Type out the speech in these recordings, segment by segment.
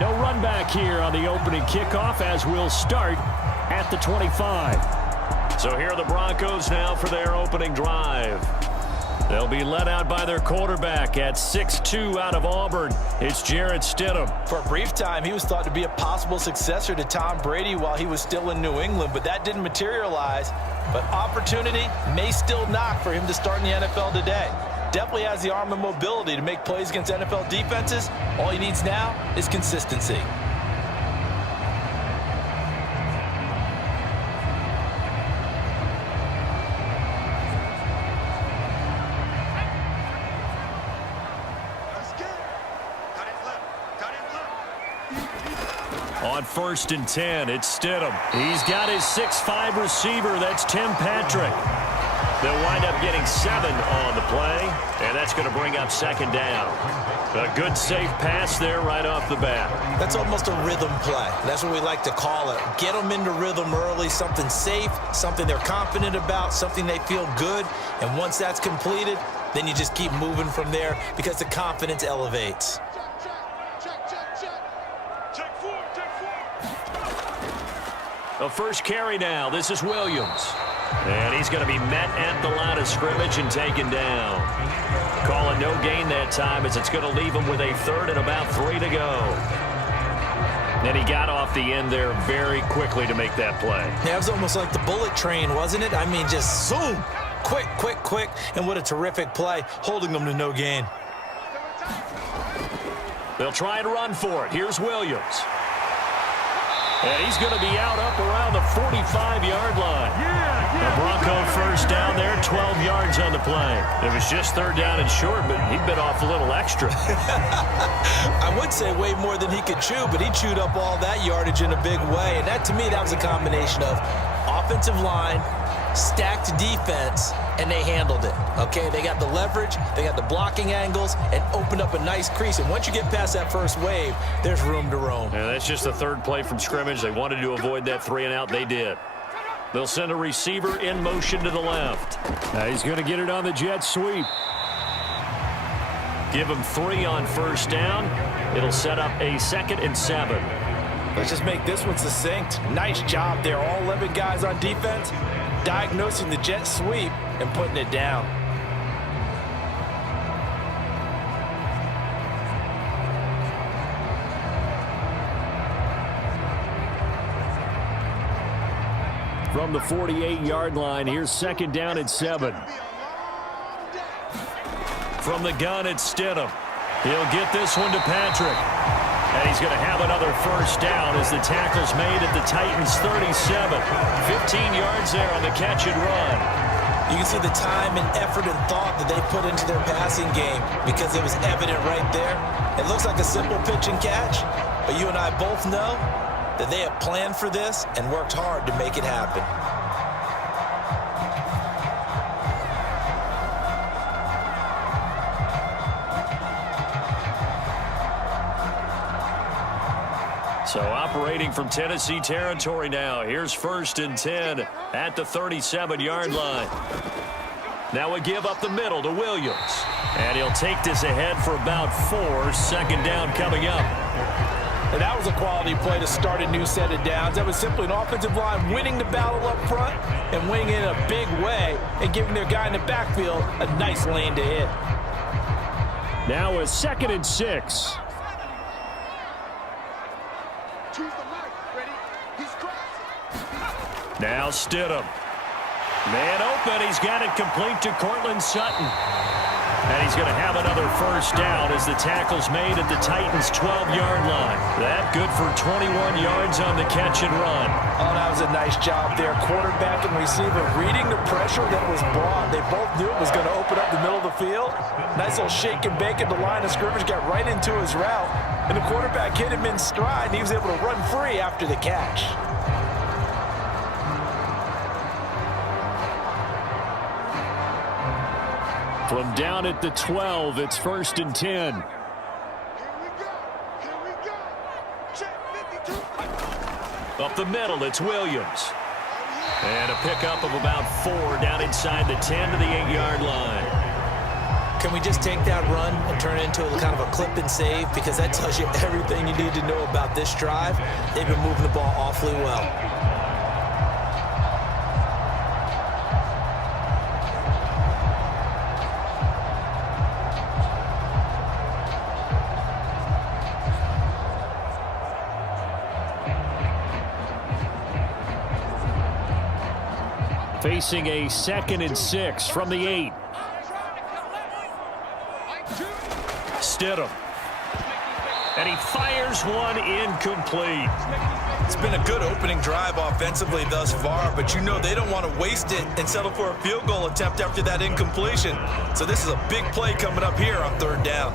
No run back here on the opening kickoff as we'll start at the 25. So here are the Broncos now for their opening drive. They'll be led out by their quarterback at 6'2" out of Auburn. It's Jarrett Stidham. For a brief time, he was thought to be a possible successor to Tom Brady while he was still in New England, but that didn't materialize. But opportunity may still knock for him to start in the NFL today. Definitely has the arm and mobility to make plays against NFL defenses. All he needs now is consistency. On 1st and 10, it's Stidham. He's got his 6'5" receiver. That's Tim Patrick. They'll wind up getting 7 on the play, and that's going to bring up 2nd down. A good, safe pass there right off the bat. That's almost a rhythm play. That's what we like to call it. Get them into rhythm early, something safe, something they're confident about, something they feel good. And once that's completed, then you just keep moving from there because the confidence elevates. The first carry now. This is Williams. And he's going to be met at the line of scrimmage and taken down. Calling no gain that time as it's going to leave him with a 3rd and about 3 to go. And he got off the end there very quickly to make that play. Yeah, it was almost like the bullet train, wasn't it? I mean, just zoom. Quick, quick, quick. And what a terrific play, holding them to no gain. They'll try and run for it. Here's Williams. And he's going to be out up around the 45-yard line. The Bronco first down there, 12 yards on the play. It was just 3rd down and short, but he bit off a little extra. I would say way more than he could chew, but he chewed up all that yardage in a big way. And that, to me, that was a combination of offensive line, stacked defense, and they handled it. Okay, they got the leverage, they got the blocking angles, and opened up a nice crease. And once you get past that first wave, there's room to roam. Yeah, that's just the 3rd play from scrimmage. They wanted to avoid that 3-and-out. They did. They'll send a receiver in motion to the left. He's going to get it on the jet sweep. Give him 3 on 1st down. It'll set up a 2nd and 7. Let's just make this one succinct. Nice job there. All 11 guys on defense diagnosing the jet sweep and putting it down. From the 48-yard line, here's 2nd down and 7. From the gun, it's Stidham. He'll get this one to Patrick. And he's going to have another 1st down as the tackle's made at the Titans' 37. 15 yards there on the catch and run. You can see the time and effort and thought that they put into their passing game because it was evident right there. It looks like a simple pitch and catch, but you and I both know that they have planned for this and worked hard to make it happen. So operating from Tennessee territory now. Here's 1st and 10 at the 37-yard line. Now we give up the middle to Williams. And he'll take this ahead for about 4. 2nd down coming up. And that was a quality play to start a new set of downs. That was simply an offensive line winning the battle up front and winning it in a big way and giving their guy in the backfield a nice lane to hit. Now a 2nd and 6. Now Stidham. Man open. He's got it complete to Cortland Sutton. And he's going to have another 1st down as the tackle's made at the Titans' 12-yard line. That good for 21 yards on the catch and run. Oh, that was a nice job there. Quarterback and receiver reading the pressure that was brought. They both knew it was going to open up the middle of the field. Nice little shake and bake at the line of scrimmage, got right into his route. And the quarterback hit him in stride, and he was able to run free after the catch. From down at the 12, it's 1st and 10. Up the middle, it's Williams. And a pickup of about 4 down inside the 10 to the 8-yard line. Can we just take that run and turn it into a kind of a clip and save? Because that tells you everything you need to know about this drive. They've been moving the ball awfully well. Facing a 2nd and 6 from the 8. Stidham. And he fires one incomplete. It's been a good opening drive offensively thus far, but you know they don't want to waste it and settle for a field goal attempt after that incompletion. So this is a big play coming up here on 3rd down.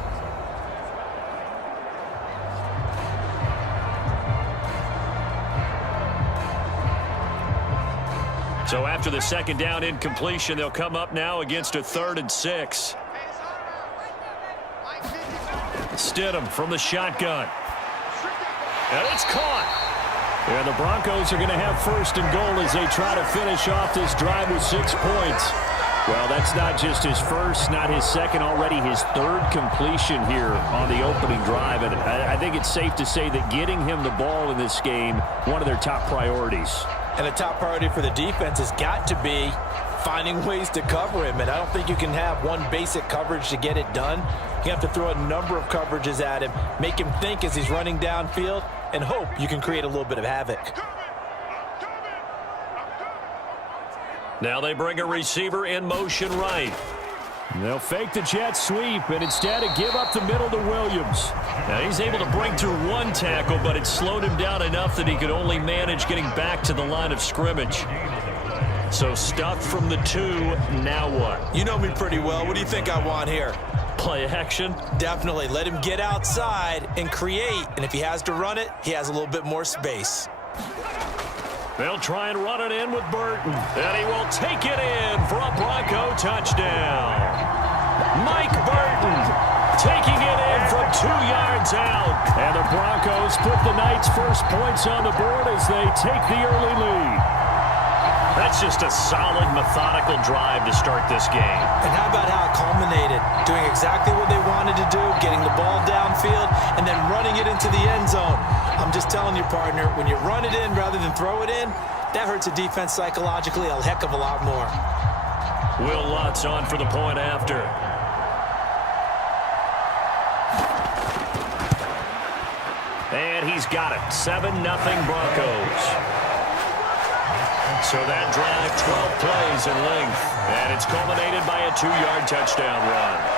So after the 2nd down incompletion, they'll come up now against a 3rd and 6. Stidham from the shotgun. And it's caught. And the Broncos are going to have 1st and goal as they try to finish off this drive with 6 points. Well, that's not just his first, not his second, already his 3rd completion here on the opening drive. And I think it's safe to say that getting him the ball in this game, one of their top priorities. And a top priority for the defense has got to be finding ways to cover him. And I don't think you can have one basic coverage to get it done. You have to throw a number of coverages at him, make him think as he's running downfield, and hope you can create a little bit of havoc. Now they bring a receiver in motion right. They'll fake the jet sweep and instead give up the middle to Williams. Now he's able to break through 1 tackle, but it slowed him down enough that he could only manage getting back to the line of scrimmage. So stuck from the 2, now what? You know me pretty well. What do you think I want here? Play action? Definitely. Let him get outside and create. And if he has to run it, he has a little bit more space. They'll try and run it in with Burton. And he will take it in for a Bronco touchdown. Mike Burton taking it in from 2 yards out. And the Broncos put the night's first points on the board as they take the early lead. That's just a solid, methodical drive to start this game. And how about how it culminated? Doing exactly what they wanted to do, getting the ball downfield, and then running it into the end zone. I'm just telling you, partner, when you run it in rather than throw it in, that hurts a defense psychologically a heck of a lot more. Will Lutz on for the point after. And he's got it. 7-0 Broncos. So that drive, 12 plays in length. And it's culminated by a 2-yard touchdown run.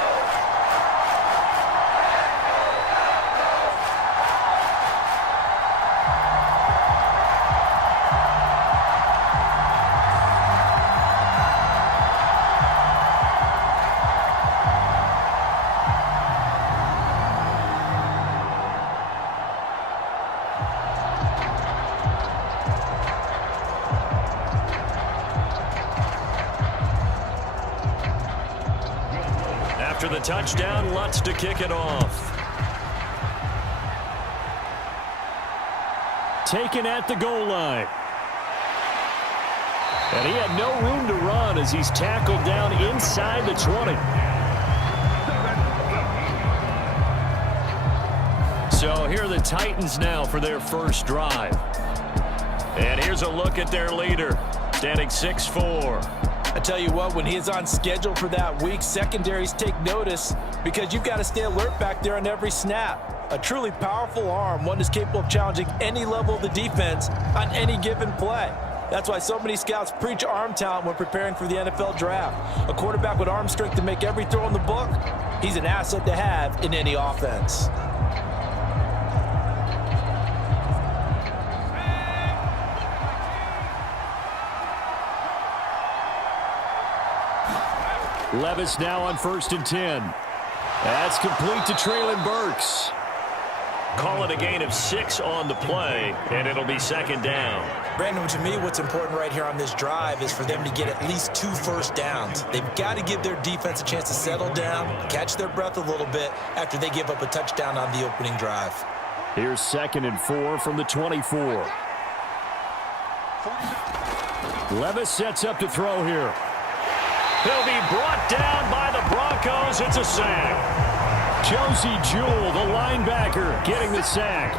After the touchdown, Lutz to kick it off. Taken at the goal line. And he had no room to run as he's tackled down inside the 20. So here are the Titans now for their first drive. And here's a look at their leader, standing 6'4". I tell you what, when he's on schedule for that week, secondaries take notice because you've got to stay alert back there on every snap. A truly powerful arm, one is capable of challenging any level of the defense on any given play. That's why so many scouts preach arm talent when preparing for the NFL draft. A quarterback with arm strength to make every throw in the book, he's an asset to have in any offense. Levis now on 1st and 10. That's complete to Traylon Burks. Call it a gain of 6 on the play, and it'll be 2nd down. Brandon, to me, what's important right here on this drive is for them to get at least 2 first downs. They've got to give their defense a chance to settle down, catch their breath a little bit after they give up a touchdown on the opening drive. Here's 2nd and 4 from the 24. Levis sets up to throw here. He'll be brought down by the Broncos. Broncos. It's a sack. Josie Jewell, the linebacker, getting the sack.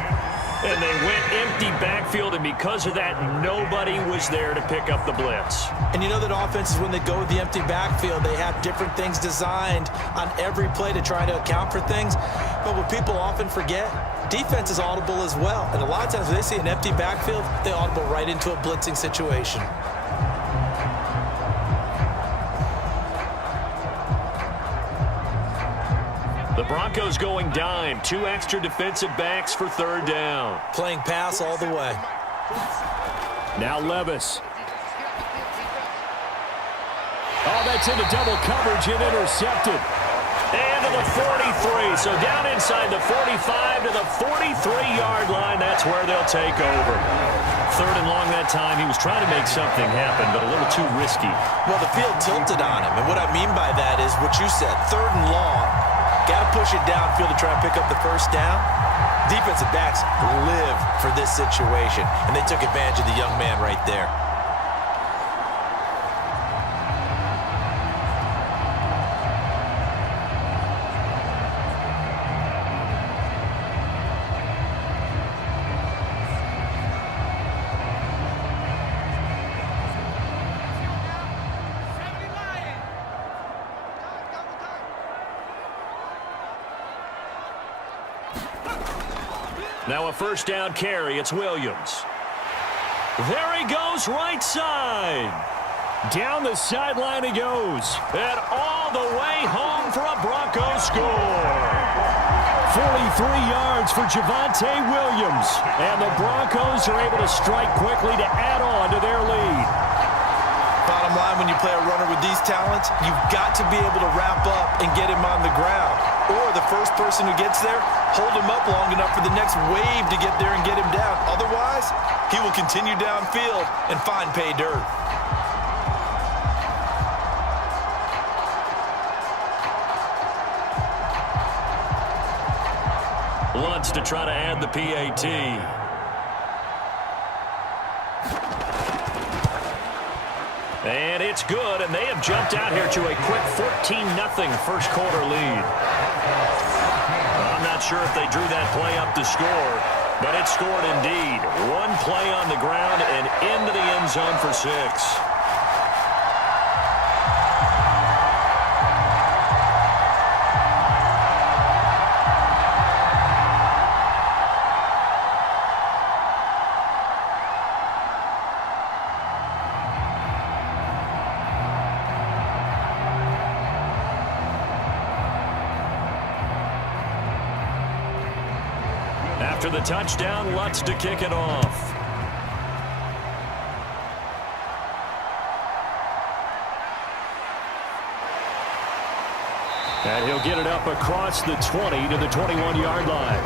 And they went empty backfield, and because of that, nobody was there to pick up the blitz. And you know that offenses, when they go with the empty backfield, they have different things designed on every play to try to account for things. But what people often forget, defense is audible as well. And a lot of times when they see an empty backfield, they audible right into a blitzing situation. The Broncos going dime. 2 extra defensive backs for 3rd down. Playing pass all the way. Now Levis. Oh, that's into double coverage and intercepted. And to the 43. So down inside the 45 to the 43-yard line. That's where they'll take over. 3rd and long that time. He was trying to make something happen, but a little too risky. Well, the field tilted on him. And what I mean by that is what you said. 3rd and long. Got to push it downfield to try and pick up the 1st down. Defensive backs live for this situation, and they took advantage of the young man right there. Now a 1st down carry. It's Williams. There he goes, right side. Down the sideline he goes. And all the way home for a Broncos score. 43 yards for Javonte Williams. And the Broncos are able to strike quickly to add on to their lead. Bottom line, when you play a runner with these talents, you've got to be able to wrap up and get him on the ground. Or the first person who gets there, hold him up long enough for the next wave to get there and get him down. Otherwise, he will continue downfield and find pay dirt. Wants to try to add the PAT. And it's good, and they have jumped out here to a quick 14-0 first quarter lead. I'm not sure if they drew that play up to score, but it scored indeed. 1 play on the ground and into the end zone for 6. After the touchdown, Lutz to kick it off. And he'll get it up across the 20 to the 21-yard line.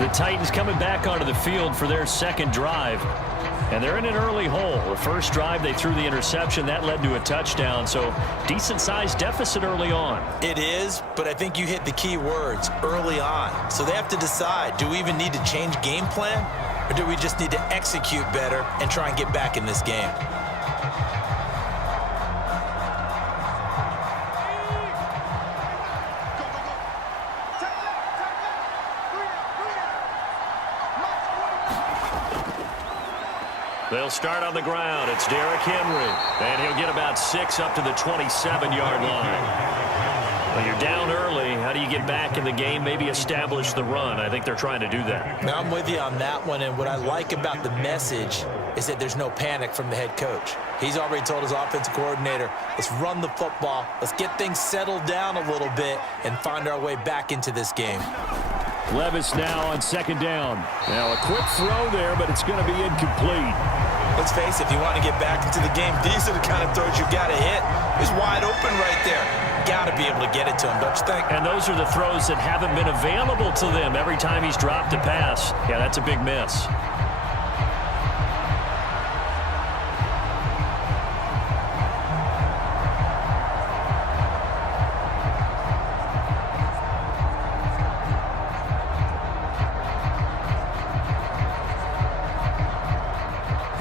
The Titans coming back onto the field for their 2nd drive. And they're in an early hole. The first drive, they threw the interception. That led to a touchdown. So decent-sized deficit early on. It is, but I think you hit the key words, early on. So they have to decide, do we even need to change game plan? Or do we just need to execute better and try and get back in this game? They'll start on the ground. It's Derrick Henry. And he'll get about 6 up to the 27-yard line. When you're down early, how do you get back in the game, maybe establish the run? I think they're trying to do that. Now, I'm with you on that one, and what I like about the message is that there's no panic from the head coach. He's already told his offensive coordinator, let's run the football, let's get things settled down a little bit, and find our way back into this game. Levis now on 2nd down. Now a quick throw there, but it's going to be incomplete. Let's face it, if you want to get back into the game, these are the kind of throws you got to hit. He's wide open right there. Got to be able to get it to him, don't you think? And those are the throws that haven't been available to them every time he's dropped a pass. Yeah, that's a big miss.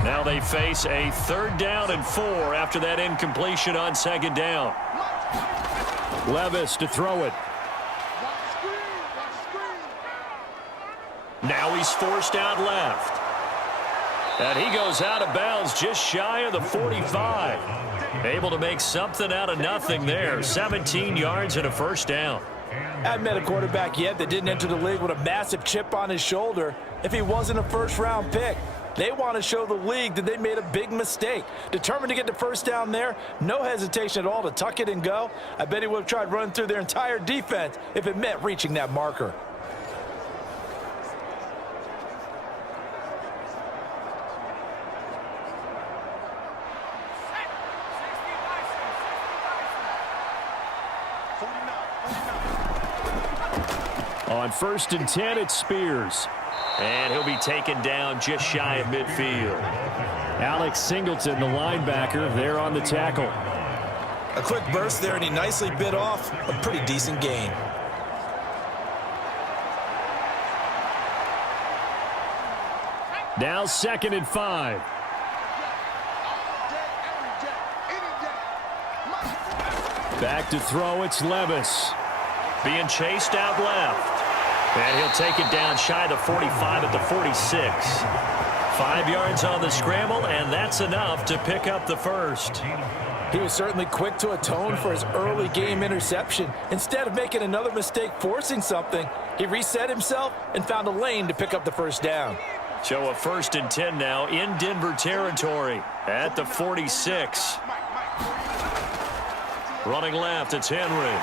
Now they face a 3rd down and 4 after that incompletion on 2nd down. Levis to throw it. Now he's forced out left. And he goes out of bounds just shy of the 45. Able to make something out of nothing there. 17 yards and a 1st down. I haven't met a quarterback yet that didn't enter the league with a massive chip on his shoulder if he wasn't a 1st-round pick. They want to show the league that they made a big mistake. Determined to get the 1st down there, no hesitation at all to tuck it and go. I bet he would have tried running through their entire defense if it meant reaching that marker. On 1st and 10, it's Spears. And he'll be taken down just shy of midfield. Alex Singleton, the linebacker, there on the tackle. A quick burst there, and he nicely bit off a pretty decent gain. Now 2nd and 5. Back to throw, it's Levis. Being chased out left. And he'll take it down shy of the 45 at the 46. 5 yards on the scramble, and that's enough to pick up the 1st. He was certainly quick to atone for his early game interception. Instead of making another mistake forcing something, he reset himself and found a lane to pick up the 1st down. So a 1st and 10 now in Denver territory at the 46. Running left, it's Henry.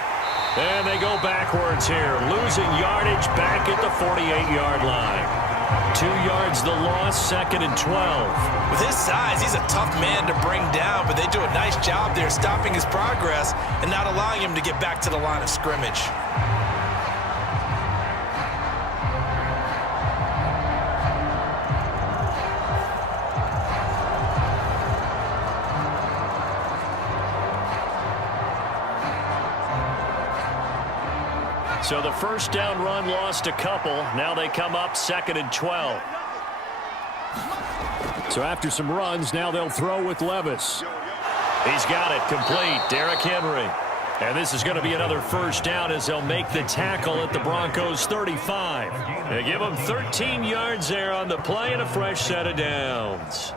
And they go backwards here, losing yardage back at the 48-yard line. 2 yards the loss, 2nd and 12. With his size, he's a tough man to bring down, but they do a nice job there stopping his progress and not allowing him to get back to the line of scrimmage. So the 1st down run lost a couple. Now they come up 2nd and 12. So after some runs, now they'll throw with Levis. He's got it complete. Derrick Henry. And this is going to be another 1st down as they'll make the tackle at the Broncos 35. They give them 13 yards there on the play and a fresh set of downs.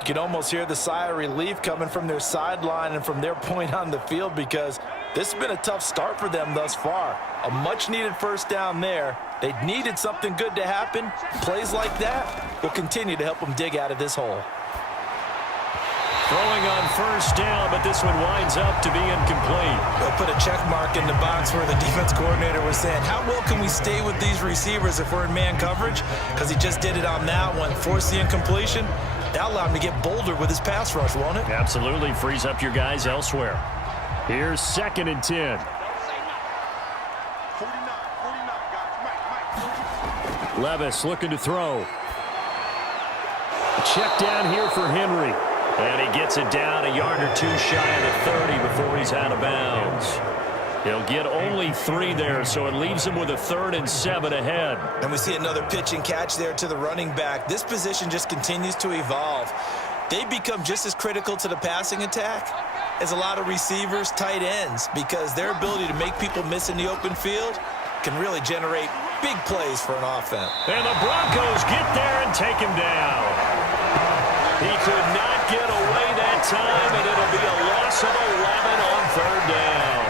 You can almost hear the sigh of relief coming from their sideline and from their point on the field because this has been a tough start for them thus far. A much-needed 1st down there. They needed something good to happen. Plays like that will continue to help them dig out of this hole. Throwing on 1st down, but this one winds up to be incomplete. They'll put a check mark in the box where the defense coordinator was saying, how well can we stay with these receivers if we're in man coverage? Because he just did it on that one, forced the incompletion. That'll allow him to get bolder with his pass rush, won't it? Absolutely, frees up your guys elsewhere. Here's 2nd and 10. Levis looking to throw. A check down here for Henry. And he gets it down a yard or 2 shy of the 30 before he's out of bounds. He'll get only 3 there, so it leaves him with a 3rd and 7 ahead. And we see another pitch and catch there to the running back. This position just continues to evolve. They become just as critical to the passing attack as a lot of receivers, tight ends, because their ability to make people miss in the open field can really generate big plays for an offense. And the Broncos get there and take him down. He could not get away that time, and it'll be a loss of 11 on 3rd down.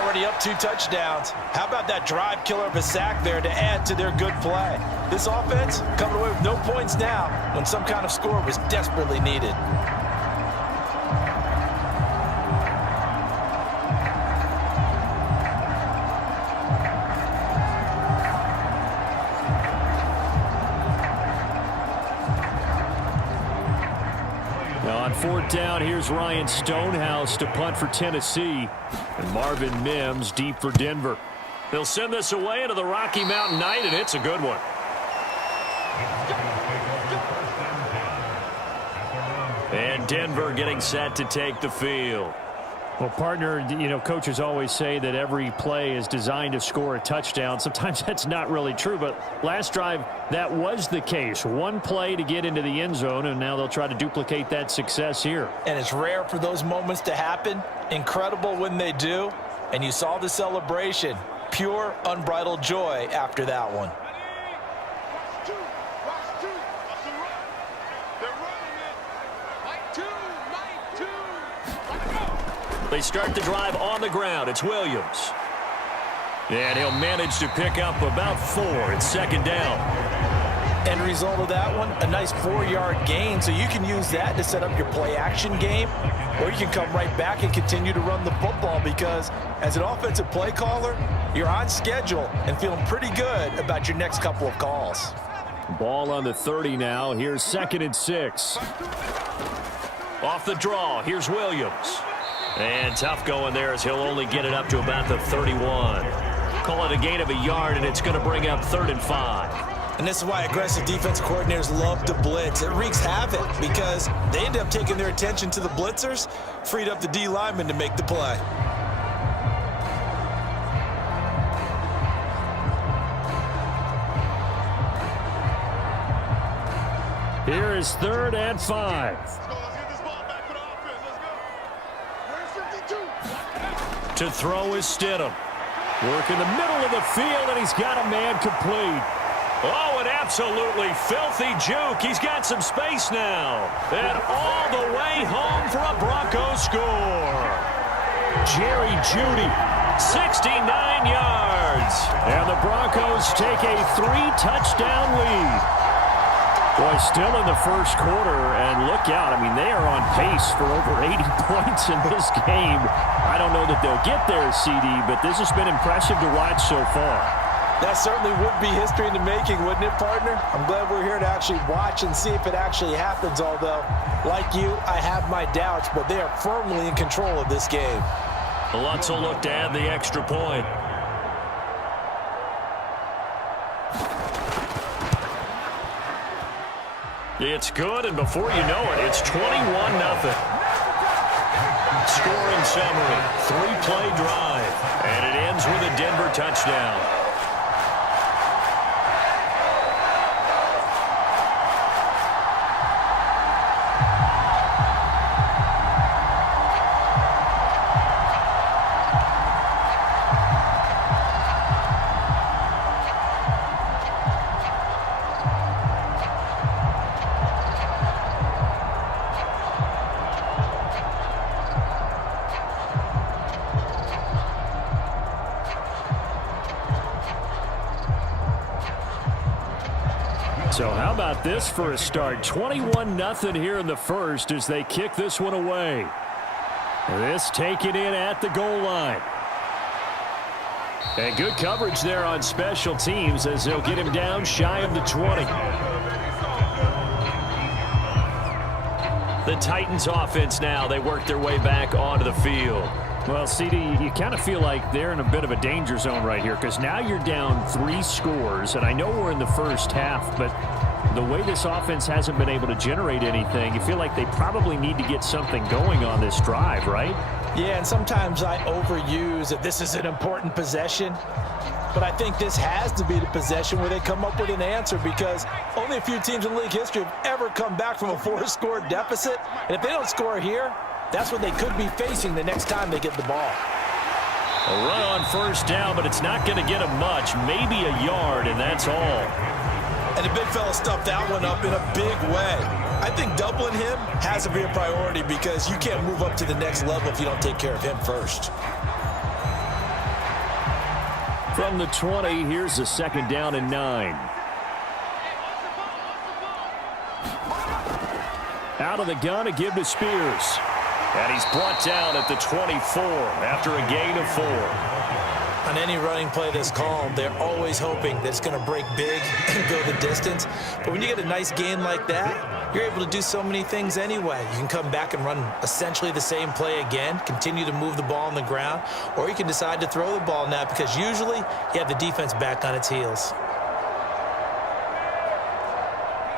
Already up 2 touchdowns. How about that drive killer of a sack there to add to their good play? This offense coming away with no points now when some kind of score was desperately needed. Now on 4th down, here's Ryan Stonehouse to punt for Tennessee. And Marvin Mims deep for Denver. They'll send this away into the Rocky Mountain Night, and it's a good one. And Denver getting set to take the field. Well, partner, you know, coaches always say that every play is designed to score a touchdown. Sometimes that's not really true, but last drive, that was the case. One play to get into the end zone, and now they'll try to duplicate that success here. And it's rare for those moments to happen. Incredible when they do. And you saw the celebration. Pure, unbridled joy after that one. They start the drive on the ground. It's Williams. And he'll manage to pick up about 4. It's second down. End result of that one, a nice 4-yard gain. So you can use that to set up your play-action game, or you can come right back and continue to run the football because as an offensive play caller, you're on schedule and feeling pretty good about your next couple of calls. Ball on the 30 now. Here's 2nd and 6. Off the draw, here's Williams. And tough going there as he'll only get it up to about the 31. Call it a gain of a yard, and it's going to bring up 3rd and 5. And this is why aggressive defense coordinators love to blitz. It wreaks havoc because they end up taking their attention to the blitzers, freed up the D lineman to make the play. Here is 3rd and 5. To throw is Stidham. Work in the middle of the field, and he's got a man complete. Oh, an absolutely filthy juke. He's got some space now. And all the way home for a Broncos score. Jerry Jeudy, 69 yards. and the Broncos take a 3-touchdown lead. Boy, still in the first quarter, and look out. I mean, they are on pace for over 80 points in this game. I don't know that they'll get there, CD, but this has been impressive to watch so far. That certainly would be history in the making, wouldn't it, partner? I'm glad we're here to actually watch and see if it actually happens, although, like you, I have my doubts, but they are firmly in control of this game. Lutz will look to add the extra point. It's good, and before you know it, it's 21-0. Scoring summary, 3-play drive, and it ends with a Denver touchdown. So how about this for a start? 21-0 here in the first as they kick this one away. This taken in at the goal line. And good coverage there on special teams as they'll get him down shy of the 20. The Titans offense now, they work their way back onto the field. Well, CD, you kind of feel like they're in a bit of a danger zone right here because now you're down 3 scores, and I know we're in the first half, but the way this offense hasn't been able to generate anything, you feel like they probably need to get something going on this drive, right? Yeah, and sometimes I overuse that this is an important possession, but I think this has to be the possession where they come up with an answer because only a few teams in league history have ever come back from a 4-score deficit, and if they don't score here, that's what they could be facing the next time they get the ball. A run on first down, but it's not going to get them much. Maybe a yard, and that's all. And the big fella stuffed that one up in a big way. I think doubling him has to be a priority because you can't move up to the next level if you don't take care of him first. From the 20, here's the 2nd down and 9. Out of the gun to give to Spears. And he's brought down at the 24 after a gain of 4. On any running play that's called, they're always hoping that it's going to break big and go the distance. But when you get a nice gain like that, you're able to do so many things anyway. You can come back and run essentially the same play again, continue to move the ball on the ground, or you can decide to throw the ball now because usually you have the defense back on its heels.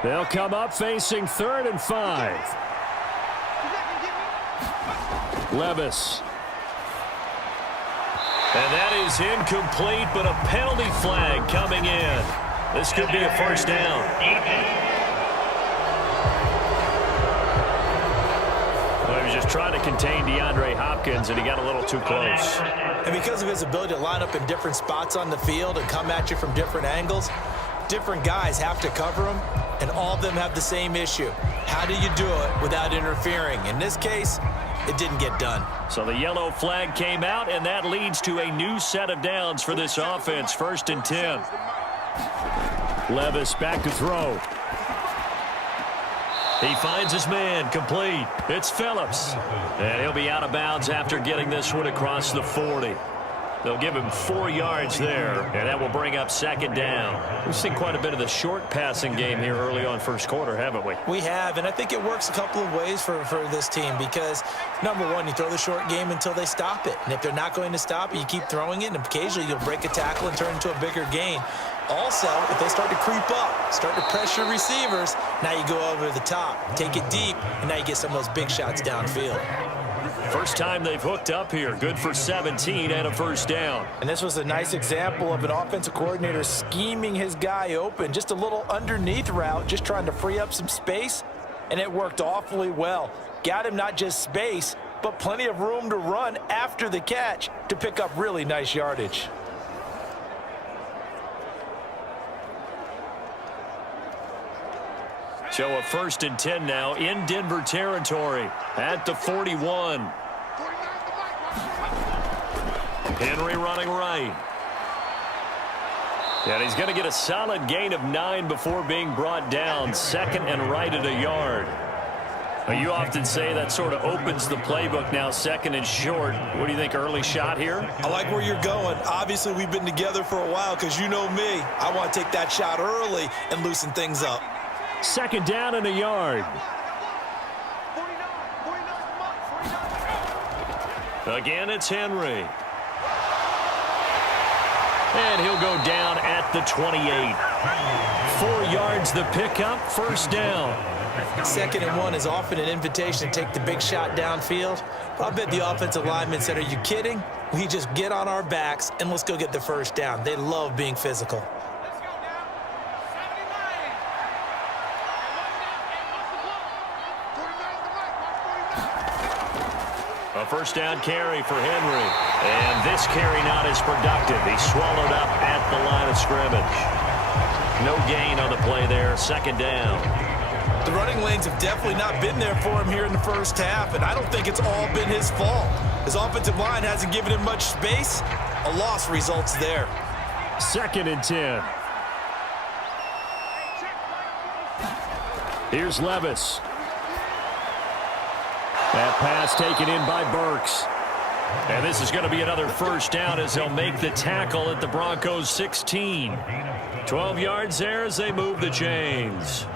They'll come up facing 3rd and 5. Levis And that is incomplete, but a penalty flag coming in. This could be a first down. Well, he was just trying to contain DeAndre Hopkins, and he got a little too close. And because of his ability to line up in different spots on the field and come at you from different angles, different guys have to cover him, and all of them have the same issue. How do you do it without interfering? In this case, it didn't get done. So the yellow flag came out, and that leads to a new set of downs for this offense. 1st and 10. Levis back to throw. He finds his man, complete. It's Phillips. And he'll be out of bounds after getting this one across the 40. They'll give him 4 yards there, and that will bring up 2nd down. We've seen quite a bit of the short passing game here early on first quarter, haven't we? We have, and I think it works a couple of ways for this team because, number one, you throw the short game until they stop it. And if they're not going to stop it, you keep throwing it, and occasionally you'll break a tackle and turn into a bigger gain. Also, if they start to creep up, start to pressure receivers, now you go over the top, take it deep, and now you get some of those big shots downfield. First time they've hooked up here. Good for 17 and a first down. And this was a nice example of an offensive coordinator scheming his guy open. Just a little underneath route, just trying to free up some space, and it worked awfully well. Got him not just space, but plenty of room to run after the catch to pick up really nice yardage. So a 1st and 10 now in Denver territory at the 41. Henry running right. And he's going to get a solid gain of 9 before being brought down. 2nd and right at a yard. Well, you often say that sort of opens the playbook now, 2nd and short. What do you think, early shot here? I like where you're going. Obviously, we've been together for a while because you know me. I want to take that shot early and loosen things up. 2nd down and a yard. Again, it's Henry. And he'll go down at the 28. 4 yards the pickup, first down. 2nd and 1 is often an invitation to take the big shot downfield. I bet the offensive lineman said, are you kidding? We just get on our backs and let's go get the first down. They love being physical. A first down carry for Henry. And this carry not as productive. He's swallowed up at the line of scrimmage. No gain on the play there. 2nd down. The running lanes have definitely not been there for him here in the first half, and I don't think it's all been his fault. His offensive line hasn't given him much space. A loss results there. 2nd and 10. Here's Levis. That pass taken in by Burks. And this is going to be another first down as they'll make the tackle at the Broncos 16. 12 yards there as they move the chains.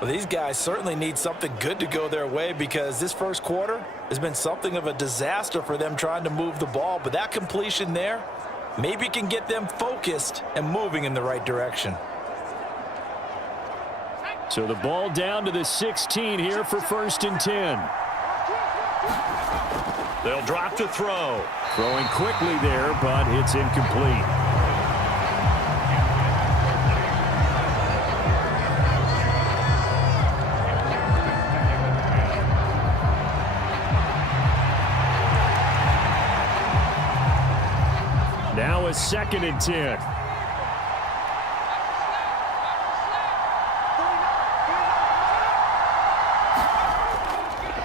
Well, these guys certainly need something good to go their way because this first quarter has been something of a disaster for them trying to move the ball. But that completion there maybe can get them focused and moving in the right direction. So the ball down to the 16 here for 1st and 10. They'll drop to throw. Throwing quickly there, but it's incomplete. Now a 2nd and 10.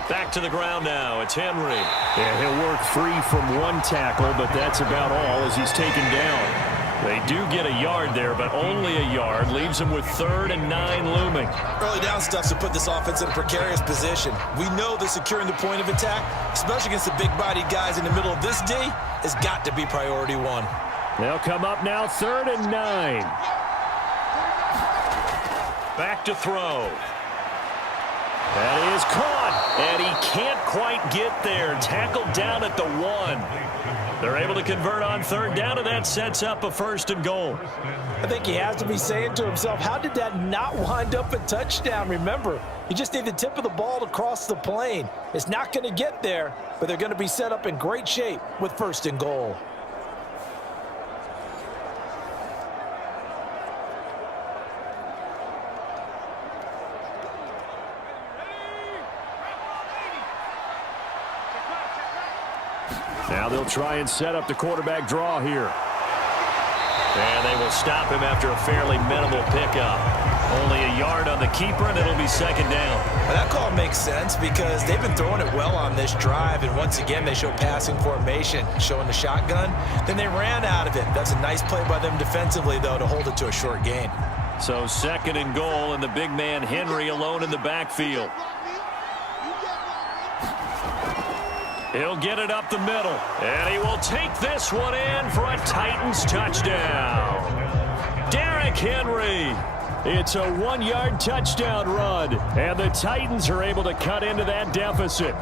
Back to the ground now. It's Henry. Yeah, he'll work free from one tackle, but that's about all as he's taken down. They do get a yard there, but only a yard. Leaves them with 3rd and 9 looming. Early down stuff to put this offense in a precarious position. We know that securing the point of attack, especially against the big-bodied guys in the middle of this D, has got to be priority 1. They'll come up now 3rd and 9. Back to throw. That is caught, and he can't quite get there. Tackled down at the 1. They're able to convert on 3rd down, and that sets up a 1st and goal. I think he has to be saying to himself, how did that not wind up a touchdown? Remember, you just need the tip of the ball to cross the plane. It's not going to get there, but they're going to be set up in great shape with 1st and goal. Now they'll try and set up the quarterback draw here. And they will stop him after a fairly minimal pickup. Only a yard on the keeper, and it'll be second down. Well, that call makes sense because they've been throwing it well on this drive, and once again they show passing formation, showing the shotgun. Then they ran out of it. That's a nice play by them defensively, though, to hold it to a short gain. So second and goal, and the big man Henry alone in the backfield. He'll get it up the middle, and he will take this one in for a Titans touchdown. Derrick Henry. It's a 1-yard touchdown run, and the Titans are able to cut into that deficit.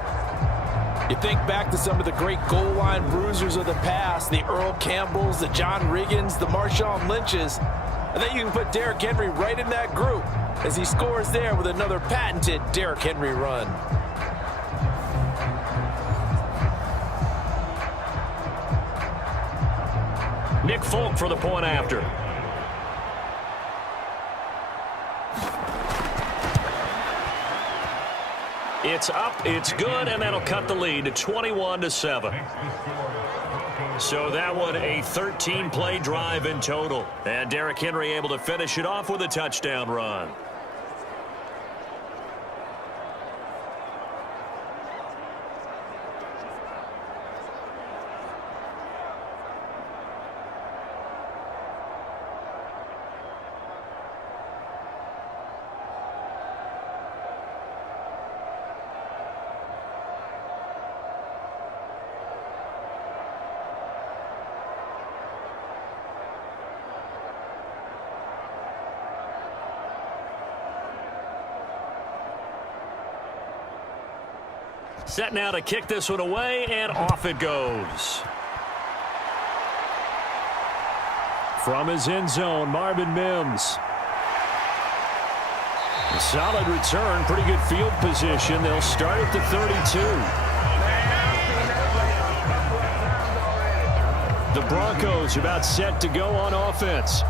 You think back to some of the great goal line bruisers of the past, the Earl Campbells, the John Riggins, the Marshawn Lynches. I think you can put Derrick Henry right in that group as he scores there with another patented Derrick Henry run. Nick Folk for the point after. It's up, it's good, and that'll cut the lead to 21-7. So that one a 13-play drive in total. And Derrick Henry able to finish it off with a touchdown run. Set now to kick this one away, and off it goes. From his end zone, Marvin Mims. A solid return, pretty good field position. They'll start at the 32. The Broncos about set to go on offense.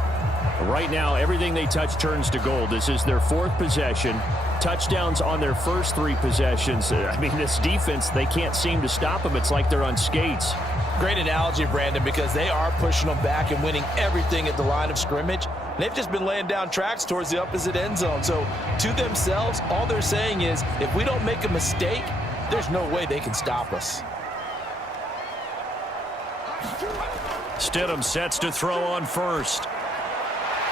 Right now, everything they touch turns to gold. This is their 4th possession. Touchdowns on their first 3 possessions. I mean, this defense, they can't seem to stop them. It's like they're on skates. Great analogy, Brandon, because they are pushing them back and winning everything at the line of scrimmage. They've just been laying down tracks towards the opposite end zone. So to themselves, all they're saying is, if we don't make a mistake, there's no way they can stop us. Stidham sets to throw on first.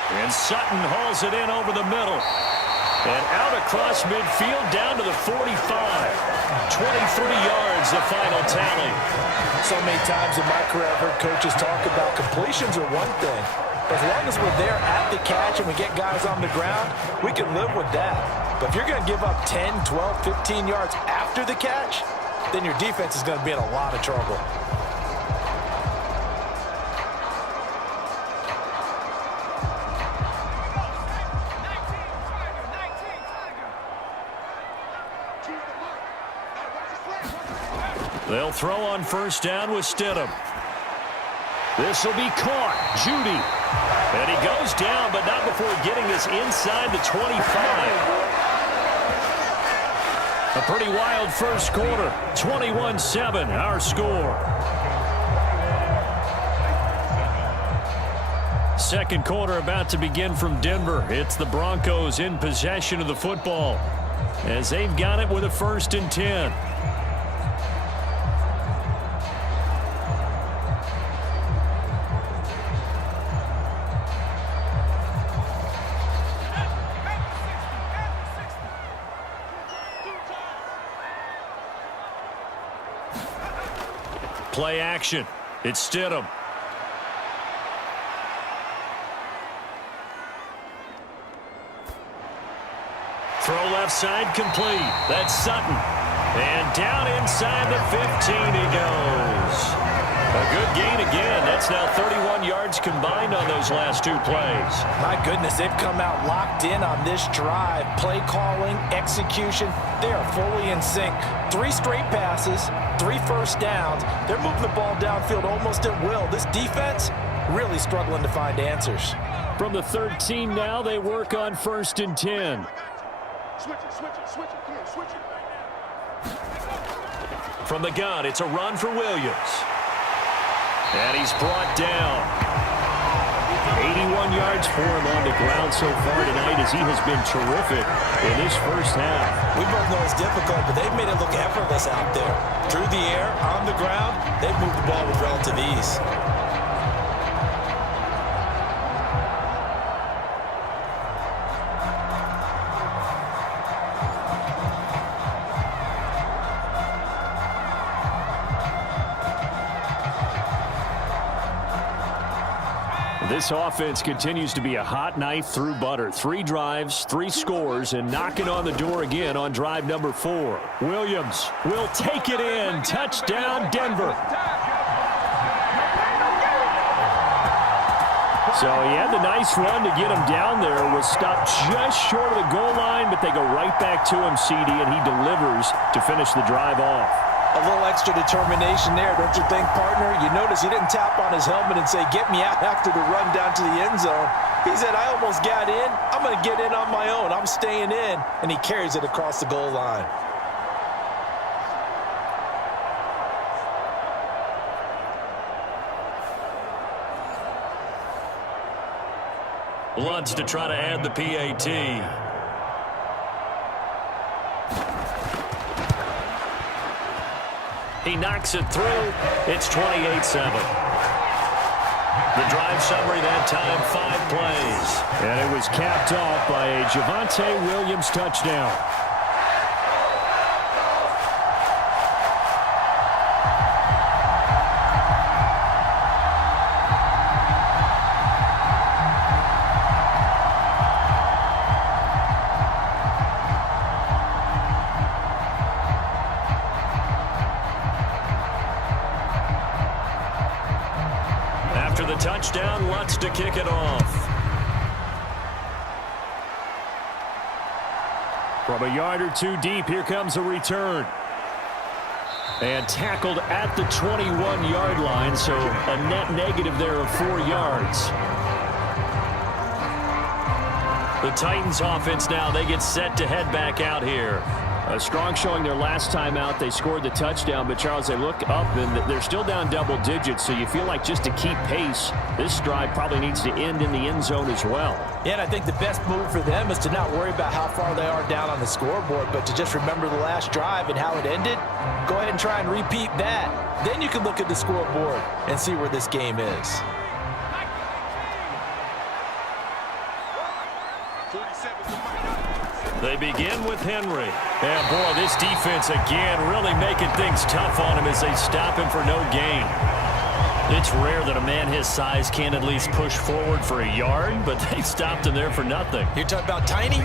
And Sutton hauls it in over the middle. And out across midfield down to the 45. 23 yards, the final tally. So many times in my career I've heard coaches talk about completions are one thing. As long as we're there at the catch and we get guys on the ground, we can live with that. But if you're going to give up 10, 12, 15 yards after the catch, then your defense is going to be in a lot of trouble. They'll throw on first down with Stidham. This will be caught. Judy. And he goes down, but not before getting this inside the 25. A pretty wild first quarter. 21-7, our score. Second quarter about to begin from Denver. It's the Broncos in possession of the football as they've got it with a 1st and 10. Play action. It's Stidham. Throw left side complete. That's Sutton. And down inside the 15 he goes. A good gain again. That's now 31 yards combined on those last 2 plays. My goodness, they've come out locked in on this drive. Play calling, execution, they are fully in sync. 3 straight passes, 3 first downs. They're moving the ball downfield almost at will. This defense really struggling to find answers. From the 13 now, they work on 1st and 10. From the gun, it's a run for Williams. And he's brought down. 81 yards for him on the ground so far tonight as he has been terrific in this first half. We both know it's difficult, but they've made it look effortless out there. Through the air, on the ground, they've moved the ball with relative ease. This offense continues to be a hot knife through butter. 3 drives, 3 scores, and knocking on the door again on drive number 4. Williams will take it in. Touchdown, Denver. So he had the nice run to get him down there. Was stopped just short of the goal line, but they go right back to him, CD, and he delivers to finish the drive off. A little extra determination there, don't you think, partner? You notice he didn't tap on his helmet and say, get me out after the run down to the end zone. He said, I almost got in. I'm going to get in on my own. I'm staying in. And he carries it across the goal line. Wants to try to add the PAT. He knocks it through. It's 28-7. The drive summary that time, 5 plays. And it was capped off by a Javonte Williams touchdown. The touchdown, Lutz to kick it off. From a yard or 2 deep, here comes a return. And tackled at the 21-yard line, so a net negative there of 4 yards. The Titans offense now, they get set to head back out here. A strong showing their last time out. They scored the touchdown, but Charles, they look up and they're still down double digits, so you feel like just to keep pace, this drive probably needs to end in the end zone as well. Yeah, and I think the best move for them is to not worry about how far they are down on the scoreboard, but to just remember the last drive and how it ended. Go ahead and try and repeat that. Then you can look at the scoreboard and see where this game is. They begin with Henry. And, boy, this defense, again, really making things tough on him as they stop him for no gain. It's rare that a man his size can't at least push forward for a yard, but they stopped him there for nothing. You're talking about Tiny?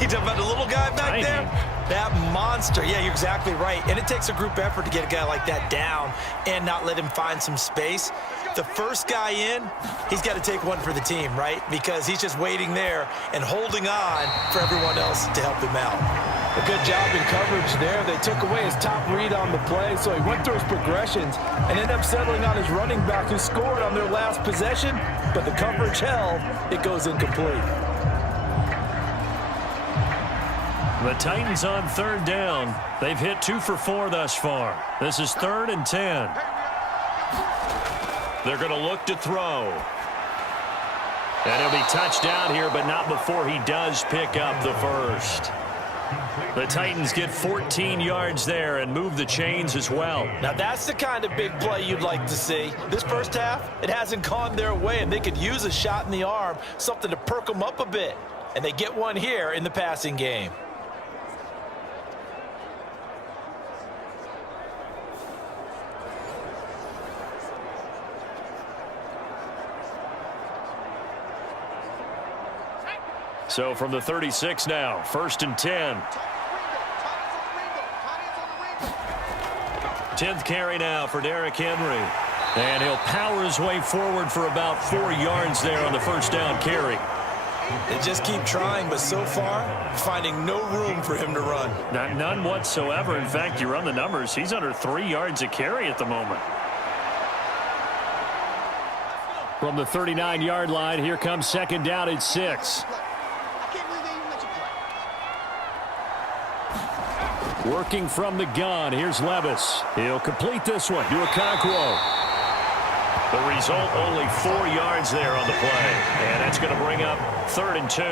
You're talking about the little guy back Tiny. there? That monster. Yeah, you're exactly right. And it takes a group effort to get a guy like that down and not let him find some space. The first guy in, he's got to take one for the team, right? Because he's just waiting there and holding on for everyone else to help him out. A good job in coverage there. They took away his top read on the play, so he went through his progressions and ended up settling on his running back who scored on their last possession, but the coverage held. It goes incomplete. The Titans on 3rd down. They've hit 2 for 4 thus far. This is 3rd and 10. They're going to look to throw. And he'll be touched down here, but not before he does pick up the first. The Titans get 14 yards there and move the chains as well. Now that's the kind of big play you'd like to see. This first half, it hasn't gone their way, and they could use a shot in the arm, something to perk them up a bit. And they get one here in the passing game. So from the 36 now, 1st and 10. 10th carry now for Derrick Henry. And he'll power his way forward for about 4 yards there on the first down carry. They just keep trying, but so far, finding no room for him to run. None whatsoever. In fact, you run the numbers, he's under 3 yards a carry at the moment. From the 39-yard line, here comes 2nd down at 6. Working from the gun, here's Levis. He'll complete this one to Okonkwo. The result, only 4 yards there on the play. And that's going to bring up 3rd and 2.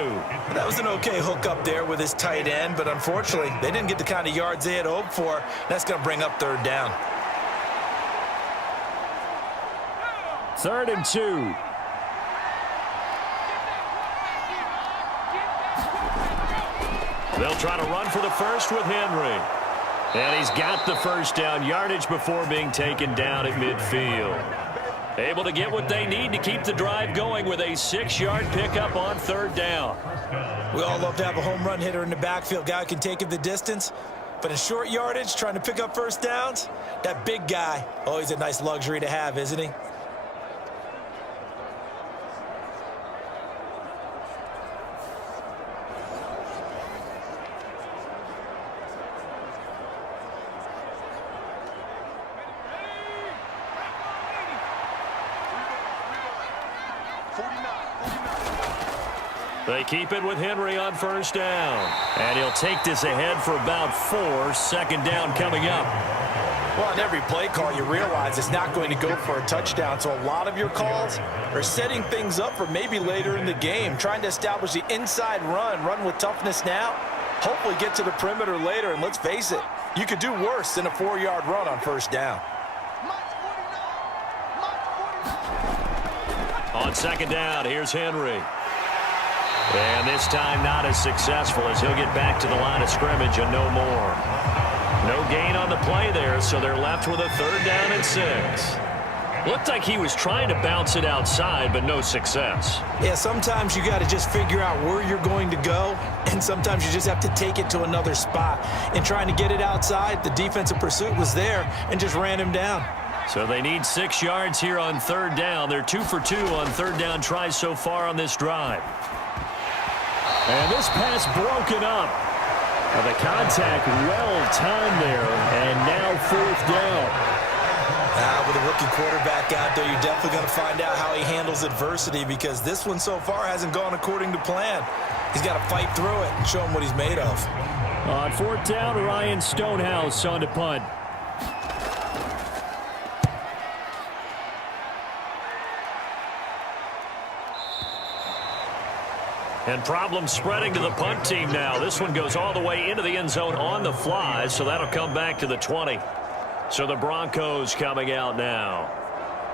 That was an okay hook up there with his tight end, but unfortunately, they didn't get the kind of yards they had hoped for. That's going to bring up 3rd down. 3rd and 2. They'll try to run for the first with Henry. And he's got the first down yardage before being taken down at midfield. Able to get what they need to keep the drive going with a 6-yard pickup on 3rd down. We all love to have a home run hitter in the backfield. Guy who can take it the distance. But in short yardage, trying to pick up first downs, that big guy, always a nice luxury to have, isn't he? They keep it with Henry on first down. And he'll take this ahead for about 4. 2nd down coming up. Well, on every play call, you realize it's not going to go for a touchdown. So a lot of your calls are setting things up for maybe later in the game, trying to establish the inside run with toughness now, hopefully get to the perimeter later. And let's face it, you could do worse than a 4-yard run on first down. On 2nd down, here's Henry. And this time not as successful as he'll get back to the line of scrimmage and no more. No gain on the play there, so they're left with a 3rd down and 6. Looked like he was trying to bounce it outside, but no success. Yeah, sometimes you got to just figure out where you're going to go, and sometimes you just have to take it to another spot. In trying to get it outside, the defensive pursuit was there and just ran him down. So they need 6 yards here on 3rd down. They're 2 for 2 on 3rd down tries so far on this drive. And this pass broken up. And the contact well timed there. And now 4th down. With a rookie quarterback out there, you're definitely going to find out how he handles adversity, because this one so far hasn't gone according to plan. He's got to fight through it and show him what he's made of. On 4th down, Ryan Stonehouse on to punt. And problems spreading to the punt team now. This one goes all the way into the end zone on the fly, so that'll come back to the 20. So the Broncos coming out now.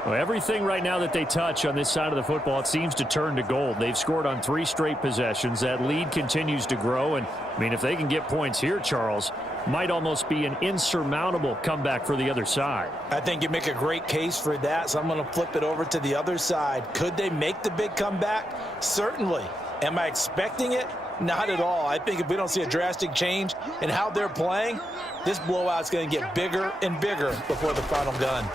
Well, everything right now that they touch on this side of the football, it seems to turn to gold. They've scored on 3 straight possessions. That lead continues to grow. And, I mean, if they can get points here, Charles, might almost be an insurmountable comeback for the other side. I think you make a great case for that, so I'm going to flip it over to the other side. Could they make the big comeback? Certainly. Am I expecting it? Not at all. I think if we don't see a drastic change in how they're playing, this blowout's going to get bigger and bigger before the final gun.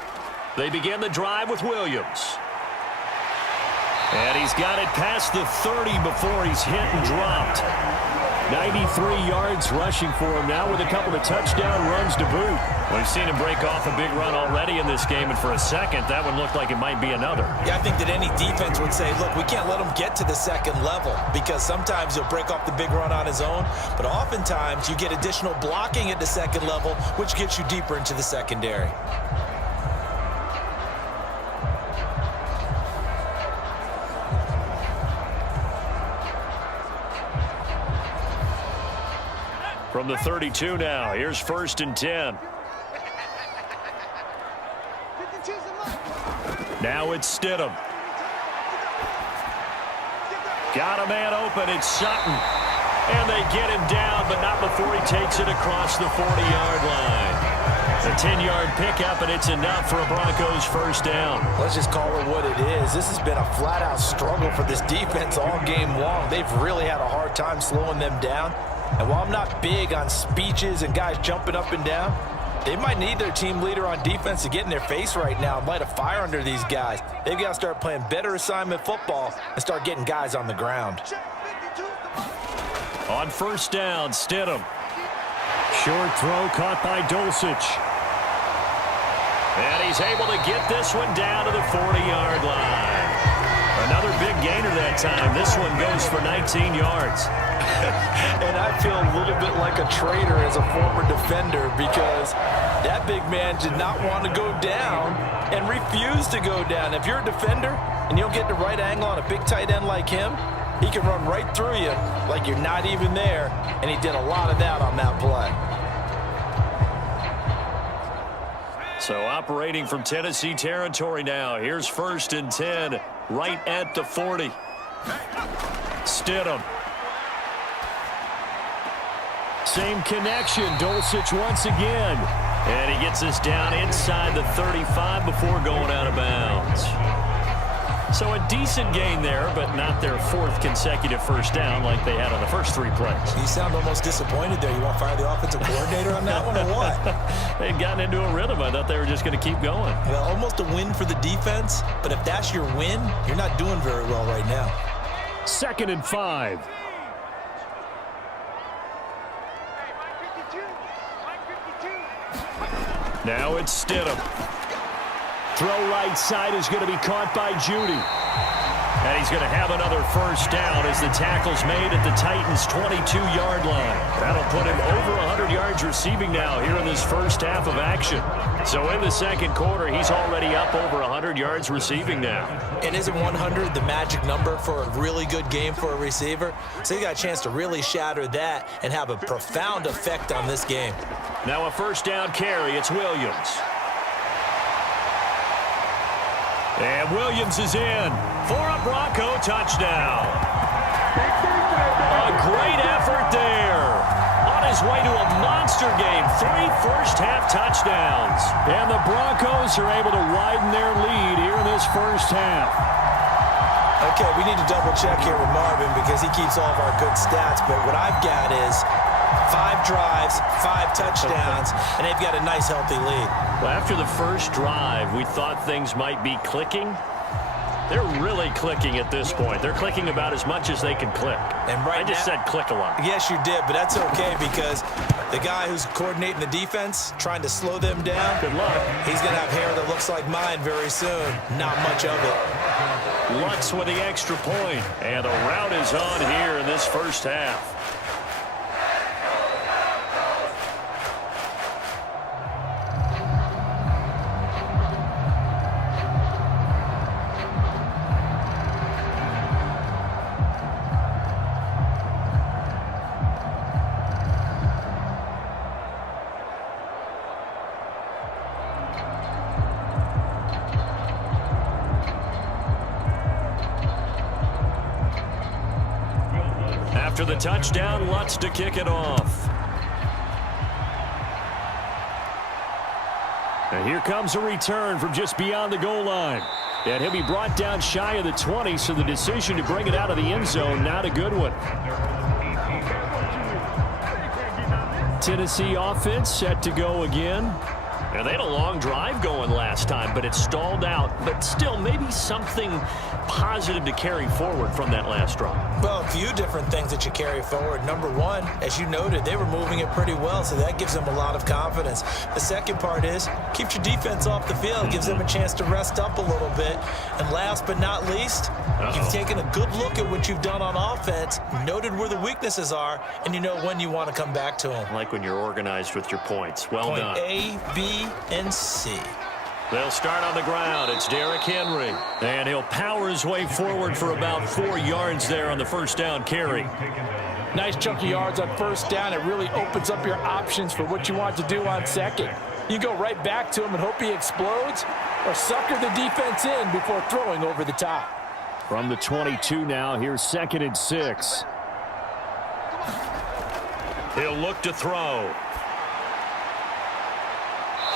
They begin the drive with Williams. And he's got it past the 30 before he's hit and dropped. 93 yards rushing for him now with a couple of touchdown runs to boot. We've seen him break off a big run already in this game, and for a second, that one looked like it might be another. Yeah, I think that any defense would say, look, we can't let him get to the second level, because sometimes he'll break off the big run on his own, but oftentimes you get additional blocking at the second level, which gets you deeper into the secondary. From the 32 now, here's 1st and 10. Now it's Stidham. Got a man open, it's Sutton. And they get him down, but not before he takes it across the 40-yard line. A 10-yard pickup, and it's enough for a Broncos first down. Let's just call it what it is. This has been a flat-out struggle for this defense all game long. They've really had a hard time slowing them down. And while I'm not big on speeches and guys jumping up and down, they might need their team leader on defense to get in their face right now and light a fire under these guys. They've got to start playing better assignment football and start getting guys on the ground. On first down, Stidham. Short throw caught by Dulcich. And he's able to get this one down to the 40-yard line. Another big gainer that time. This one goes for 19 yards. And I feel a little bit like a traitor as a former defender, because That big man did not want to go down and refused to go down. If you're a defender and you don't get the right angle on a big tight end like him, he can run right through you like you're not even there, and he did a lot of that on that play. So operating from Tennessee territory now. Here's 1st and 10, right at the 40. Stidham. Same connection. Dulcich once again. And he gets us down inside the 35 before going out of bounds. So a decent gain there, but not their 4th consecutive first down like they had on the first 3 plays. You sound almost disappointed there. You want to fire the offensive coordinator on that one or what? They'd gotten into a rhythm. I thought they were just going to keep going. Well, almost a win for the defense, but if that's your win, you're not doing very well right now. 2nd and 5. Now it's Stidham. Throw right side is going to be caught by Judy. And he's going to have another first down as the tackle's made at the Titans' 22-yard line. That'll put him over 100 yards receiving now here in this first half of action. So in the second quarter, he's already up over 100 yards receiving now. And isn't 100 the magic number for a really good game for a receiver? So you got a chance to really shatter that and have a profound effect on this game. Now a first down carry. It's Williams. And Williams is in for a Bronco touchdown. A great effort there. On his way to a monster game, 3 first-half touchdowns. And the Broncos are able to widen their lead here in this first half. Okay, we need to double-check here with Marvin because he keeps all of our good stats, but what I've got is 5 drives, 5 touchdowns, and they've got a nice, healthy lead. Well, after the first drive, we thought things might be clicking. They're really clicking at this point. They're clicking about as much as they can click. And I just said click a lot. Yes, you did, but that's okay because the guy who's coordinating the defense, trying to slow them down, Good luck. he's going to have hair that looks like mine very soon. Not much of it. Lutz with the extra point. And the route is on here in this first half. After the touchdown, Lutz to kick it off. And here comes a return from just beyond the goal line. And he'll be brought down shy of the 20, so the decision to bring it out of the end zone, not a good one. Tennessee offense set to go again. And they had a long drive going last time, but it stalled out. But still, maybe something positive to carry forward from that last drive. Well, a few different things that you carry forward. Number one, as you noted, they were moving it pretty well, so that gives them a lot of confidence. The second part is, keeps your defense off the field, gives them a chance to rest up a little bit. And last but not least, you've taken a good look at what you've done on offense, noted where the weaknesses are, and you know when you want to come back to them. I like when you're organized with your points. Well Point done. A, B, and C. They'll start on the ground. It's Derrick Henry. And he'll power his way forward for about 4 yards there on the first down carry. Nice chunk of yards on first down. It really opens up your options for what you want to do on second. You go right back to him and hope he explodes, or sucker the defense in before throwing over the top. From the 22 now, here's 2nd and 6. He'll look to throw.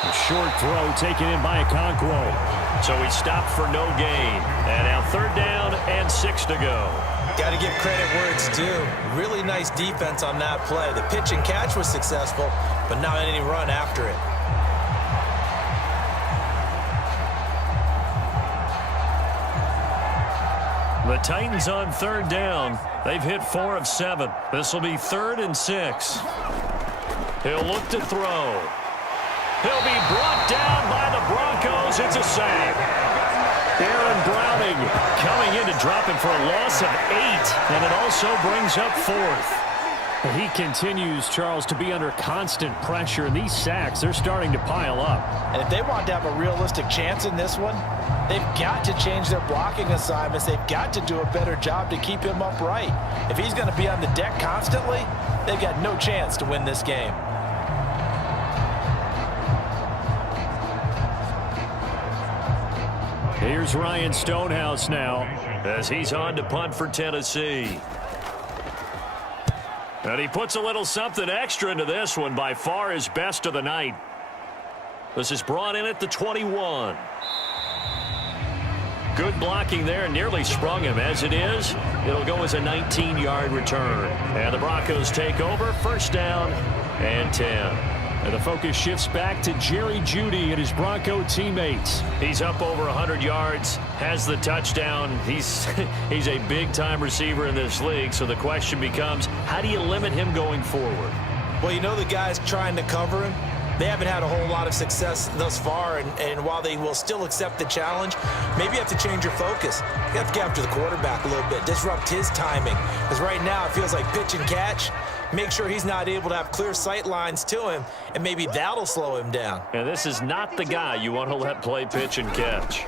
A short throw taken in by Okonkwo. So he stopped for no gain. And now 3rd down and 6 to go. Got to give credit where it's due. Really nice defense on that play. The pitch and catch was successful, but not any run after it. The Titans on 3rd down. They've hit 4 of 7. This will be 3rd and 6. He'll look to throw. He'll be brought down by the Broncos. It's a sack. Aaron Browning coming in to drop him for a loss of 8, and it also brings up 4th. He continues, Charles, to be under constant pressure. And these sacks, they're starting to pile up. And if they want to have a realistic chance in this one, they've got to change their blocking assignments. They've got to do a better job to keep him upright. If he's going to be on the deck constantly, they've got no chance to win this game. Here's Ryan Stonehouse now as he's on to punt for Tennessee. And he puts a little something extra into this one, by far his best of the night. This is brought in at the 21. Good blocking there, nearly sprung him. As it is, it'll go as a 19-yard return. And the Broncos take over, first down and 10. And the focus shifts back to Jerry Jeudy and his Bronco teammates. He's up over 100 yards, has the touchdown. He's a big-time receiver in this league, so the question becomes, how do you limit him going forward? Well, you know the guys trying to cover him, they haven't had a whole lot of success thus far, and while they will still accept the challenge, maybe you have to change your focus. You have to get after the quarterback a little bit, disrupt his timing, because right now it feels like pitch and catch. Make sure he's not able to have clear sight lines to him, and maybe that'll slow him down. And this is not the guy you want to let play pitch and catch.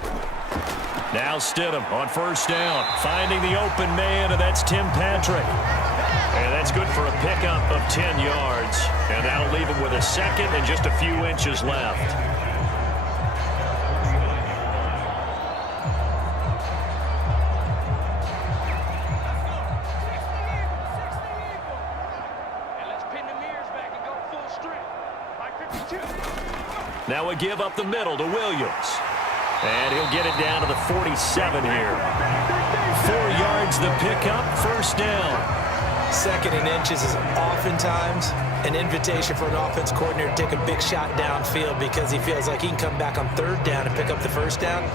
Now Stidham on first down, finding the open man, and that's Tim Patrick. And that's good for a pickup of 10 yards. And that'll leave him with a second and just a few inches left. Now a give up the middle to Williams. And he'll get it down to the 47 here. 4 yards the pickup, first down. Second and inches is oftentimes an invitation for an offense coordinator to take a big shot downfield because he feels like he can come back on third down and pick up the first down.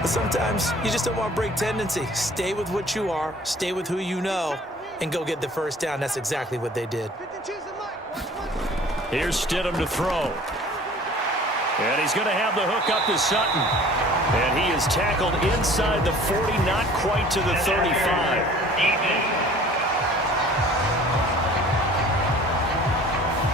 But sometimes you just don't want to break tendency. Stay with what you are, stay with who you know, and go get the first down. That's exactly what they did. Here's Stidham to throw. And he's going to have the hook up to Sutton. And he is tackled inside the 40, not quite to the 35.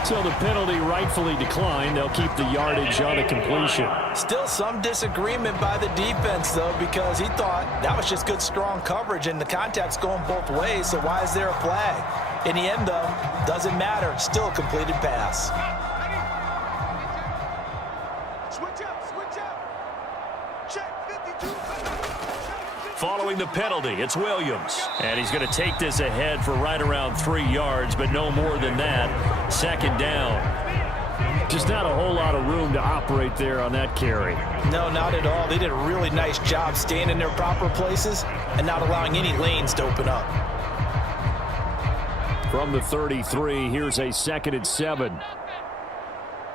So the penalty rightfully declined. They'll keep the yardage on a completion. Still some disagreement by the defense, though, because he thought that was just good, strong coverage, and the contact's going both ways, so why is there a flag? In the end, though, doesn't matter. Still a completed pass. Following the penalty, it's Williams. And he's going to take this ahead for right around 3 yards, but no more than that. Second down. Just not a whole lot of room to operate there on that carry. No, not at all. They did a really nice job staying in their proper places and not allowing any lanes to open up. From the 33, here's a 2nd and 7.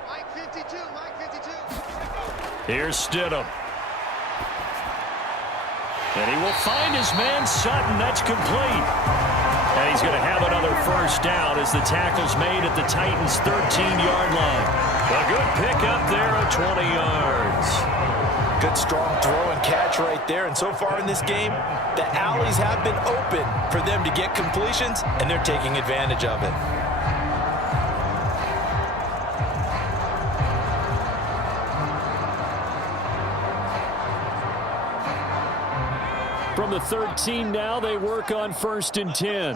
Mike 52, Mike 52. Here's Stidham. And he will find his man Sutton. That's complete. And he's going to have another first down as the tackle's made at the Titans' 13-yard line. A good pickup there at 20 yards. Good, strong throw and catch right there. And so far in this game, the alleys have been open for them to get completions, and they're taking advantage of it. From the 13 now, they work on 1st and 10.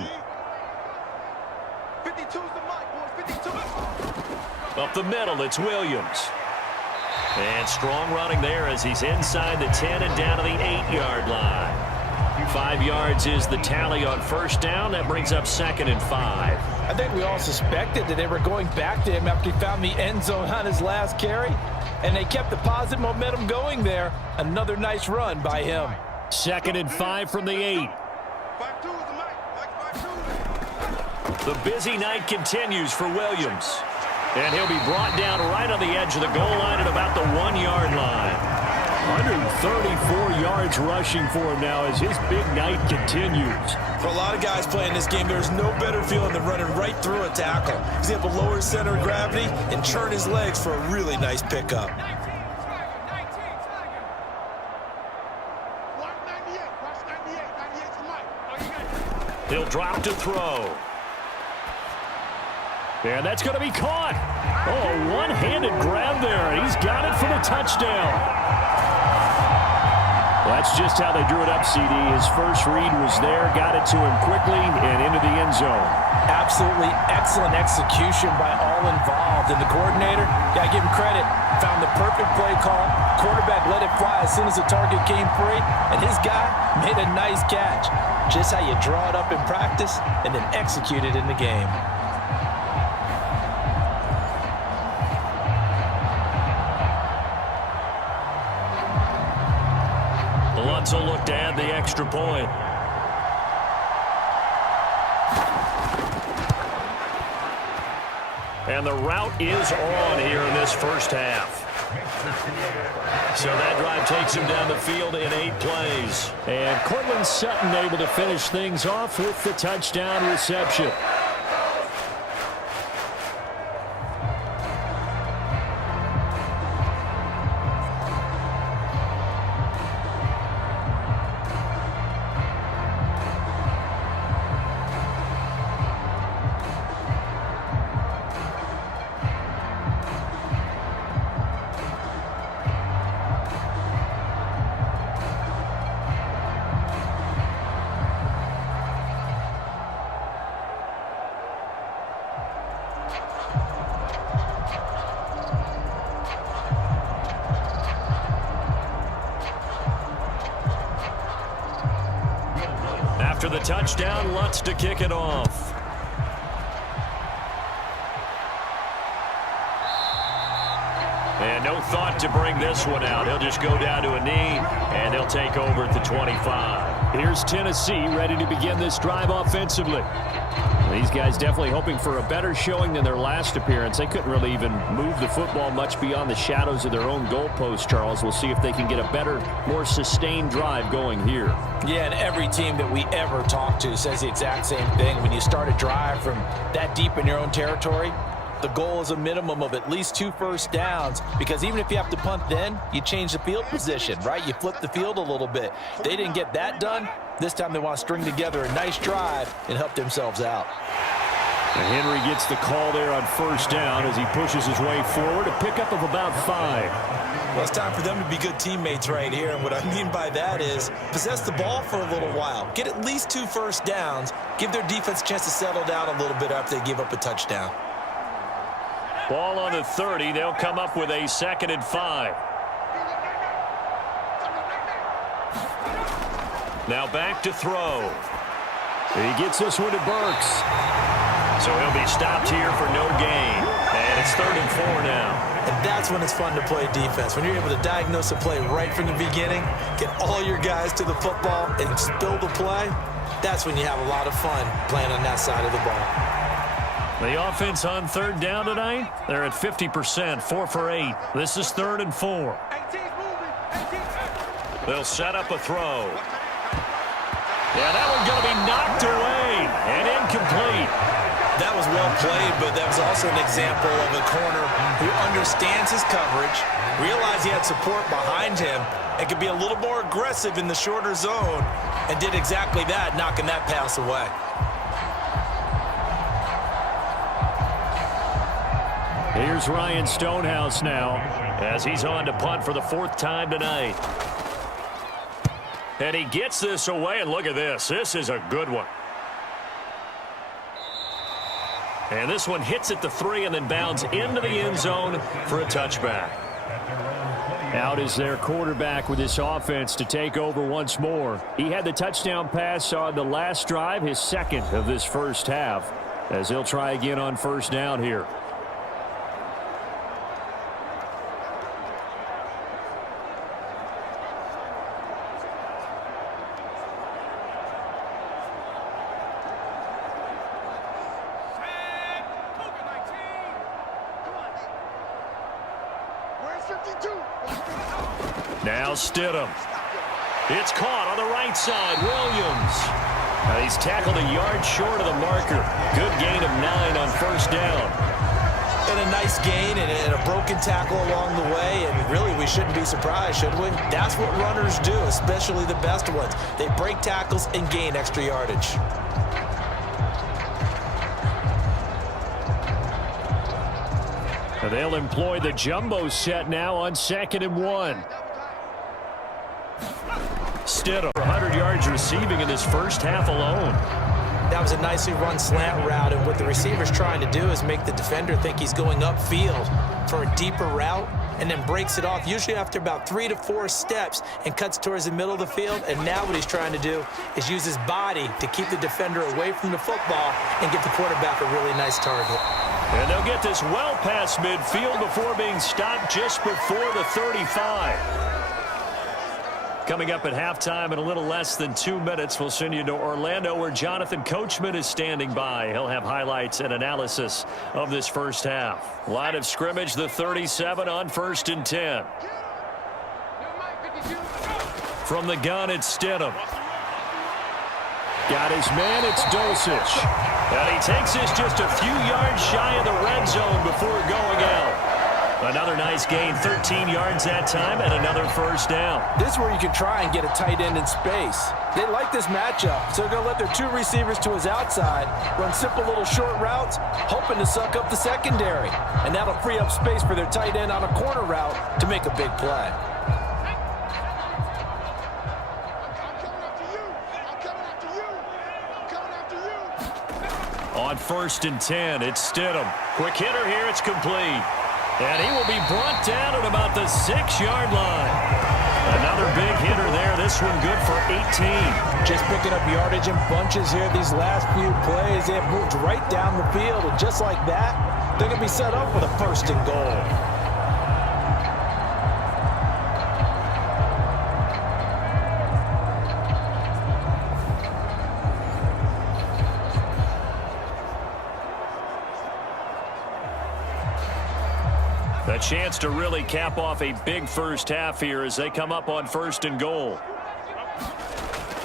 52's the mic, boys, 52. Up the middle, it's Williams. And strong running there as he's inside the 10 and down to the 8-yard line. 5 yards is the tally on first down. That brings up 2nd and 5. I think we all suspected that they were going back to him after he found the end zone on his last carry, and they kept the positive momentum going there. Another nice run by him. 2nd and 5 from the 8. The busy night continues for Williams. And he'll be brought down right on the edge of the goal line at about the 1-yard line. 134 yards rushing for him now as his big night continues. For a lot of guys playing this game, there's no better feeling than running right through a tackle. He's able to lower his center of gravity and churn his legs for a really nice pickup. He'll drop to throw. And that's going to be caught. Oh, a one-handed grab there. He's got it for the touchdown. That's just how they drew it up, CD. His first read was there, got it to him quickly, and into the end zone. Absolutely excellent execution by all involved. And the coordinator, got to give him credit, found the perfect play call. Quarterback let it fly as soon as the target came free, and his guy made a nice catch. Just how you draw it up in practice and then execute it in the game. Lutz will look to add the extra point. And the route is on here in this first half. So that drive takes him down the field in 8 plays. And Cortland Sutton able to finish things off with the touchdown reception. After the touchdown, Lutz to kick it off. And no thought to bring this one out. He'll just go down to a knee, and he'll take over at the 25. Here's Tennessee ready to begin this drive offensively. These guys definitely hoping for a better showing than their last appearance. They couldn't really even move the football much beyond the shadows of their own goalpost, Charles. We'll see if they can get a better, more sustained drive going here. Yeah, and every team that we ever talk to says the exact same thing. When you start a drive from that deep in your own territory, the goal is a minimum of at least 2 first downs, because even if you have to punt then, you change the field position, right? You flip the field a little bit. They didn't get that done. This time they want to string together a nice drive and help themselves out. And Henry gets the call there on first down as he pushes his way forward, a pickup of about 5. Well, it's time for them to be good teammates right here, and what I mean by that is possess the ball for a little while. Get at least 2 first downs. Give their defense a chance to settle down a little bit after they give up a touchdown. Ball on the 30. They'll come up with a 2nd and 5. Now back to throw. He gets this one to Burks. So he'll be stopped here for no gain. And it's 3rd and 4 now. And that's when it's fun to play defense. When you're able to diagnose a play right from the beginning, get all your guys to the football, and spill the play, that's when you have a lot of fun playing on that side of the ball. The offense on 3rd down tonight, they're at 50%, 4 for 8. This is 3rd and 4. They'll set up a throw. Yeah, that one's going to be knocked away and incomplete. That was well played, but that was also an example of a corner who understands his coverage, realized he had support behind him, and could be a little more aggressive in the shorter zone, and did exactly that, knocking that pass away. Here's Ryan Stonehouse now as he's on to punt for the 4th time tonight. And he gets this away, and look at this. This is a good one. And this one hits at the 3 and then bounds into the end zone for a touchback. Out is their quarterback with this offense to take over once more. He had the touchdown pass on the last drive, his 2nd of this first half, as he'll try again on first down here. Now Stidham. It's caught on the right side. Williams. He's tackled a yard short of the marker. Good gain of 9 on first down. And a nice gain and a broken tackle along the way, and really we shouldn't be surprised, should we? That's what runners do, especially the best ones. They break tackles and gain extra yardage. They'll employ the jumbo set now on 2nd and 1. Stidham, 100 yards receiving in this first half alone. That was a nicely run slant route, and what the receiver's trying to do is make the defender think he's going upfield for a deeper route, and then breaks it off, usually after about 3 to 4 steps, and cuts towards the middle of the field. And now what he's trying to do is use his body to keep the defender away from the football and give the quarterback a really nice target. And they'll get this well past midfield before being stopped just before the 35. Coming up at halftime in a little less than 2 minutes, we'll send you to Orlando where Jonathan Coachman is standing by. He'll have highlights and analysis of this first half. Line of scrimmage, the 37 on 1st and 10. From the gun, it's Stidham. Got his man, it's Dulcich. And he takes this just a few yards shy of the red zone before going out. Another nice gain, 13 yards that time, and another first down. This is where you can try and get a tight end in space. They like this matchup, so they're going to let their 2 receivers to his outside, run simple little short routes, hoping to suck up the secondary. And that'll free up space for their tight end on a corner route to make a big play. On 1st and 10, it's Stidham. Quick hitter here, it's complete. And he will be brought down at about the 6-yard line. Another big hitter there. This one good for 18. Just picking up yardage in bunches here these last few plays. They have moved right down the field, and just like that, they're going to be set up for the 1st and goal. A chance to really cap off a big first half here as they come up on 1st and goal.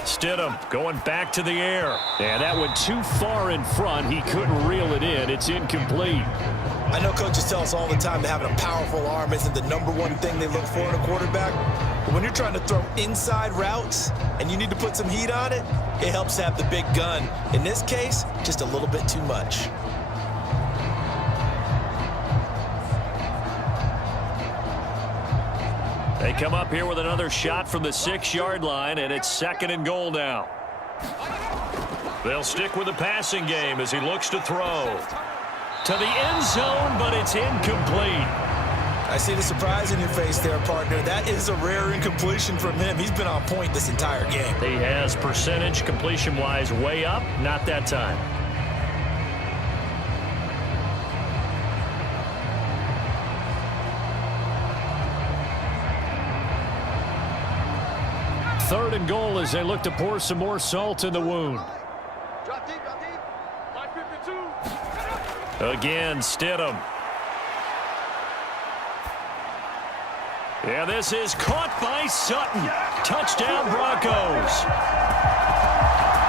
Stidham going back to the air. And that went too far in front. He couldn't reel it in. It's incomplete. I know coaches tell us all the time that having a powerful arm isn't the #1 thing they look for in a quarterback. But when you're trying to throw inside routes and you need to put some heat on it, it helps to have the big gun. In this case, just a little bit too much. They come up here with another shot from the 6-yard line, and it's 2nd and goal now. They'll stick with the passing game as he looks to throw. To the end zone, but it's incomplete. I see the surprise in your face there, partner. That is a rare incompletion from him. He's been on point this entire game. He has percentage completion-wise way up, not that time. Third and goal as they look to pour some more salt in the wound. Drop deep, line 52. Again, Stidham. Yeah, this is caught by Sutton. Touchdown, Broncos.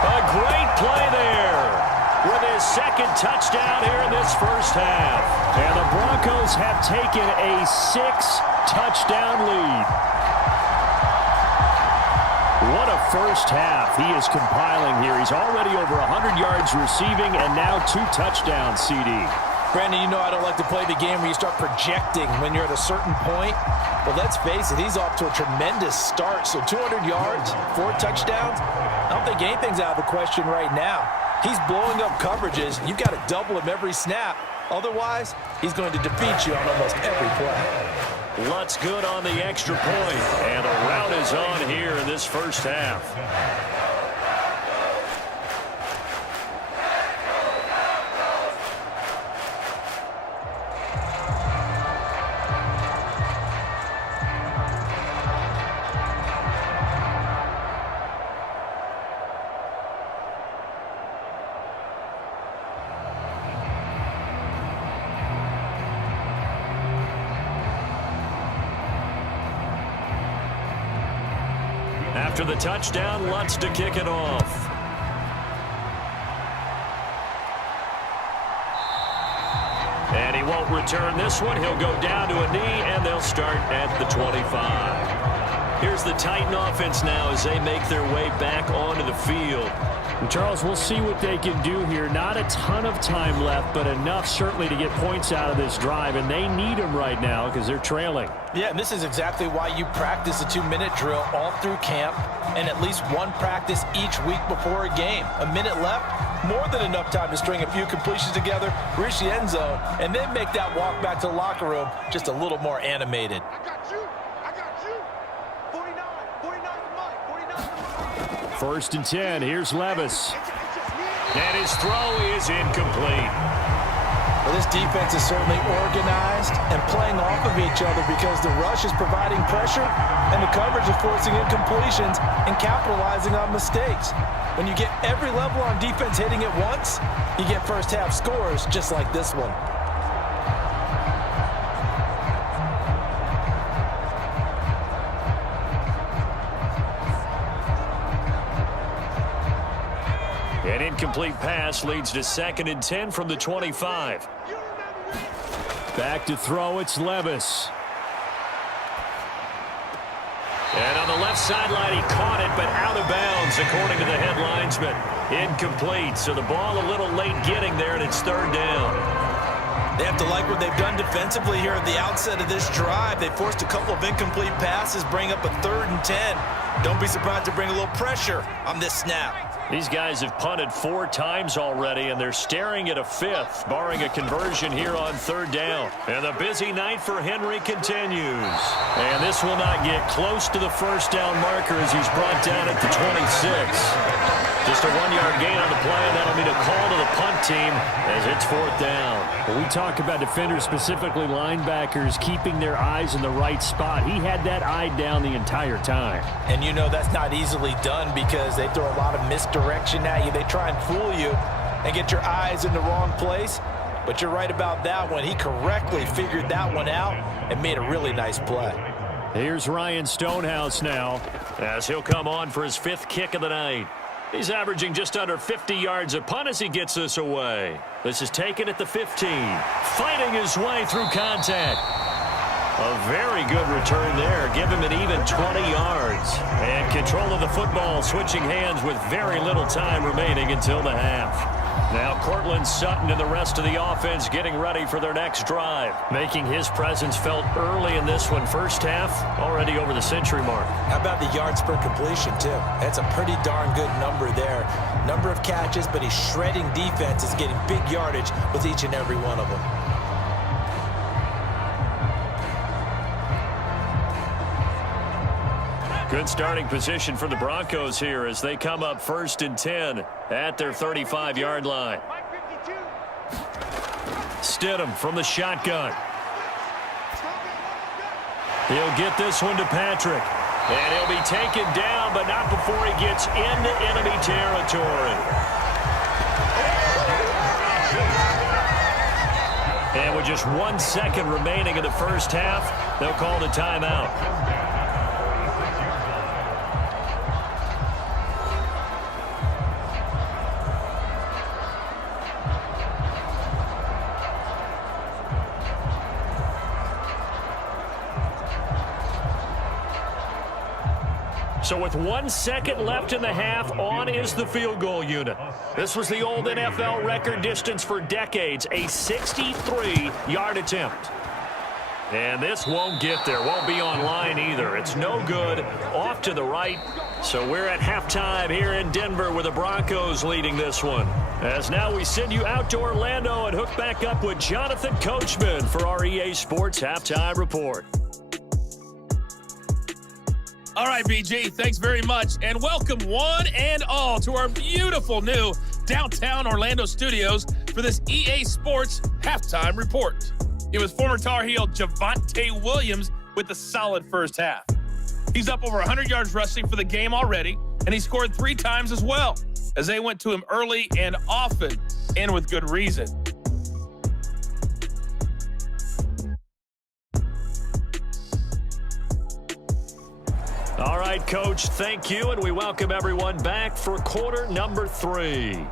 A great play there with his 2nd touchdown here in this first half. And the Broncos have taken a 6-touchdown lead. What a first half he is compiling here. He's already over 100 yards receiving and now 2 touchdowns, CD. Brandon, you know I don't like to play the game where you start projecting when you're at a certain point. But let's face it, he's off to a tremendous start. So 200 yards, 4 touchdowns. I don't think anything's out of the question right now. He's blowing up coverages. You've got to double him every snap. Otherwise, he's going to defeat you on almost every play. Lutz good on the extra point, and the route is on here in this first half. After the touchdown, Lutz to kick it off. And he won't return this one. He'll go down to a knee, and they'll start at the 25. Here's the Titan offense now as they make their way back onto the field. And Charles, we'll see what they can do here. Not a ton of time left, but enough certainly to get points out of this drive, and they need them right now because they're trailing. Yeah, and this is exactly why you practice a 2-minute drill all through camp and at least one practice each week before a game. A minute left, more than enough time to string a few completions together, reach the end zone, and then make that walk back to the locker room just a little more animated. I got you. 49 for Mike. 49 for Mike. 1st and 10. Here's Levis. And his throw is incomplete. Well, this defense is certainly organized and playing off of each other because the rush is providing pressure and the coverage is forcing incompletions and capitalizing on mistakes. When you get every level on defense hitting it once, you get first half scores just like this one. An incomplete pass leads to 2nd and 10 from the 25. Back to throw, it's Levis. And on the left sideline, he caught it, but out of bounds, according to the head linesman. Incomplete, so the ball a little late getting there, and it's 3rd down. They have to like what they've done defensively here at the outset of this drive. They forced a couple of incomplete passes, bring up a 3rd and 10. Don't be surprised to bring a little pressure on this snap. These guys have punted 4 times already, and they're staring at a 5th, barring a conversion here on 3rd down. And the busy night for Henry continues. And this will not get close to the 1st down marker as he's brought down at the 26. Just a 1-yard gain on the play, and that'll be a call to the punt team as it's 4th down. When we talk about defenders, specifically linebackers, keeping their eyes in the right spot. He had that eye down the entire time. And you know that's not easily done because they throw a lot of misdirection at you. They try and fool you and get your eyes in the wrong place. But you're right about that one. He correctly figured that one out and made a really nice play. Here's Ryan Stonehouse now, as he'll come on for his 5th kick of the night. He's averaging just under 50 yards a punt as he gets this away. This is taken at the 15. Fighting his way through contact. A very good return there. Give him an even 20 yards. And control of the football, switching hands with very little time remaining until the half. Now Cortland Sutton and the rest of the offense getting ready for their next drive. Making his presence felt early in this one. 1st half, already over the century mark. How about the yards per completion, too? That's a pretty darn good number there. Number of catches, but he's shredding defenses, getting big yardage with each and every one of them. Good starting position for the Broncos here as they come up 1st and 10 at their 35-yard line. Stidham from the shotgun. He'll get this one to Patrick. And he'll be taken down, but not before he gets into enemy territory. And with just 1 second remaining in the 1st half, they'll call the timeout. So with 1 second left in the half, on is the field goal unit. This was the old NFL record distance for decades, a 63-yard attempt. And this won't get there, won't be on line either. It's no good, off to the right. So we're at halftime here in Denver with the Broncos leading this one. As now we send you out to Orlando and hook back up with Jonathan Coachman for our EA Sports Halftime Report. All right, BG, thanks very much. And welcome one and all to our beautiful new downtown Orlando studios for this EA Sports Halftime Report. It was former Tar Heel Javonte Williams with a solid 1st half. He's up over 100 yards rushing for the game already, and he scored 3 times as well, as they went to him early and often, and with good reason. All right, Coach, thank you, and we welcome everyone back for quarter number 3.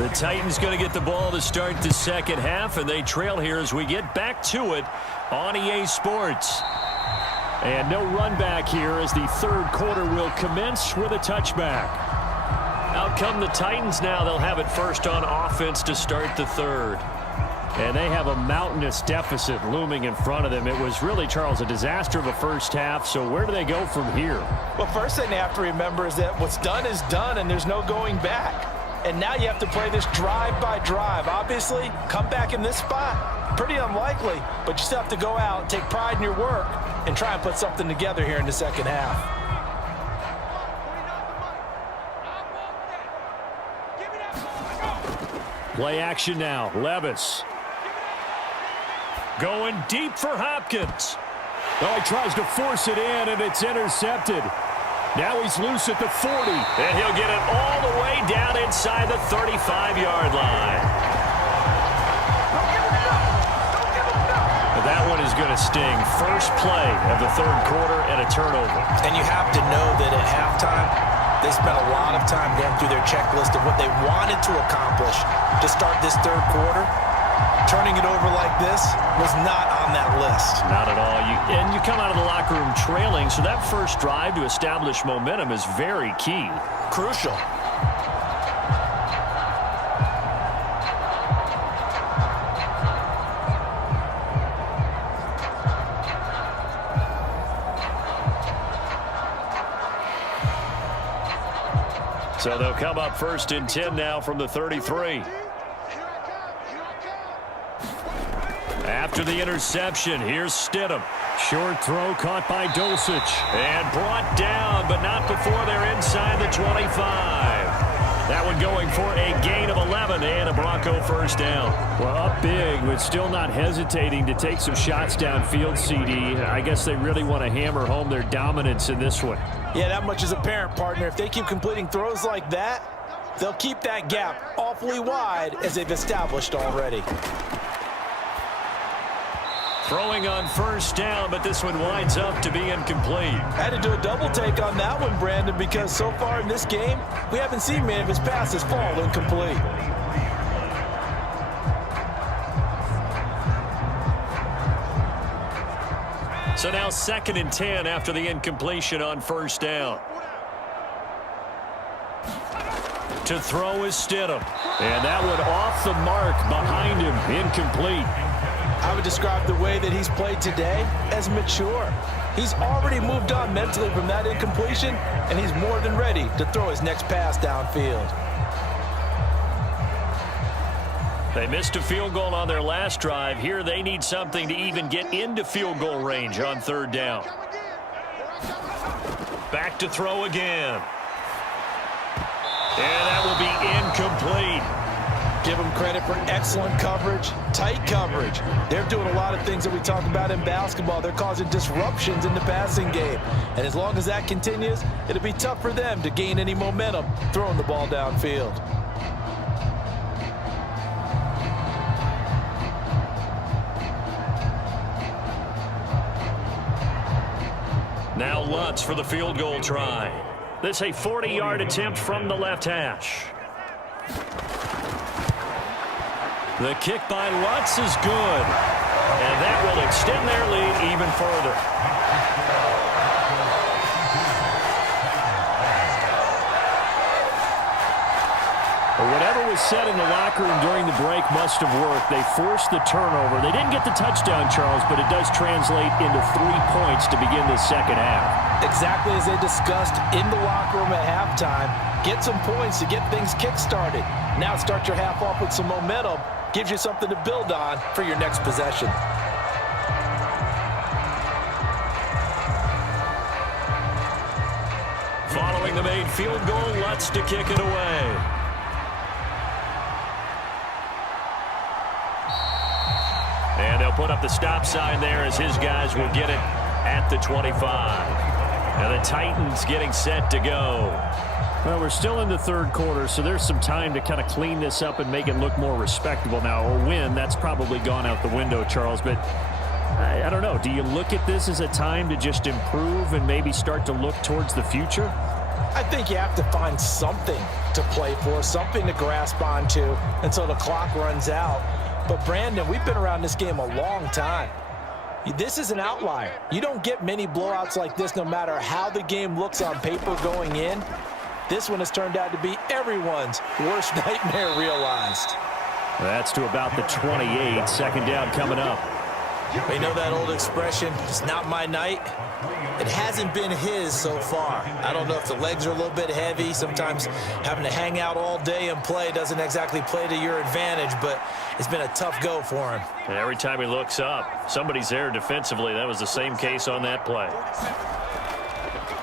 The Titans going to get the ball to start the second half, and they trail here as we get back to it on EA Sports. And no run back here as the third quarter will commence with a touchback. Out come the Titans now. They'll have it first on offense to start the third. And they have a mountainous deficit looming in front of them. It was really, Charles, a disaster of a first half. So where do they go from here? Well, first thing they have to remember is that what's done is done, and there's no going back. And now you have to play this drive by drive. Obviously, come back in this spot, pretty unlikely, but you still have to go out, take pride in your work, and try and put something together here in the second half. Play action now. Levis. Going deep for Hopkins. Oh, he tries to force it in, and it's intercepted. Now he's loose at the 40. And he'll get it all the way down inside the 35-yard line. But that one is going to sting. First play of the third quarter and a turnover. And you have to know that at halftime, they spent a lot of time going through their checklist of what they wanted to accomplish to start this third quarter. Turning it over like this was not on that list. Not at all. And you come out of the locker room trailing, so that first drive to establish momentum is very key. Crucial. So they'll come up first and 10 now from the 33. After the interception, here's Stidham. Short throw caught by Dulcich. And brought down, but not before they're inside the 25. That one going for a gain of 11 and a Bronco first down. Well, up big, but still not hesitating to take some shots downfield, CD. I guess they really want to hammer home their dominance in this one. Yeah, that much is apparent, partner. If they keep completing throws like that, they'll keep that gap awfully wide as they've established already. Throwing on first down, but this one winds up to be incomplete. I had to do a double take on that one, Brandon, because so far in this game, we haven't seen many of his passes fall incomplete. So now 2nd and 10 after the incompletion on first down. To throw is Stidham. And that one off the mark behind him, incomplete. I would describe the way that he's played today as mature. He's already moved on mentally from that incompletion, and he's more than ready to throw his next pass downfield. They missed a field goal on their last drive. Here they need something to even get into field goal range on third down. Back to throw again. And that will be incomplete. Give them credit for excellent coverage, tight coverage. They're doing a lot of things that we talk about in basketball. They're causing disruptions in the passing game. And as long as that continues, it'll be tough for them to gain any momentum throwing the ball downfield. Now Lutz for the field goal try. This a 40-yard attempt from the left hash. The kick by Lutz is good. And that will extend their lead even further. Whatever was said in the locker room during the break must have worked. They forced the turnover. They didn't get the touchdown, Charles, but it does translate into 3 points to begin the second half. Exactly as they discussed in the locker room at halftime. Get some points to get things kick-started. Now start your half off with some momentum. Gives you something to build on for your next possession. Following the made field goal, Lutz to kick it away. And they'll put up the stop sign there as his guys will get it at the 25. And the Titans getting set to go. Well, we're still in the third quarter, so there's some time to kind of clean this up and make it look more respectable now. A win, that's probably gone out the window, Charles. But I don't know. Do you look at this as a time to just improve and maybe start to look towards the future? I think you have to find something to play for, something to grasp onto until the clock runs out. But, Brandon, we've been around this game a long time. This is an outlier. You don't get many blowouts like this no matter how the game looks on paper going in. This one has turned out to be everyone's worst nightmare realized. That's to about the 28. Second down coming up. You know that old expression, it's not my night? It hasn't been his so far. I don't know if the legs are a little bit heavy. Sometimes having to hang out all day and play doesn't exactly play to your advantage, but it's been a tough go for him. And every time he looks up, somebody's there defensively. That was the same case on that play.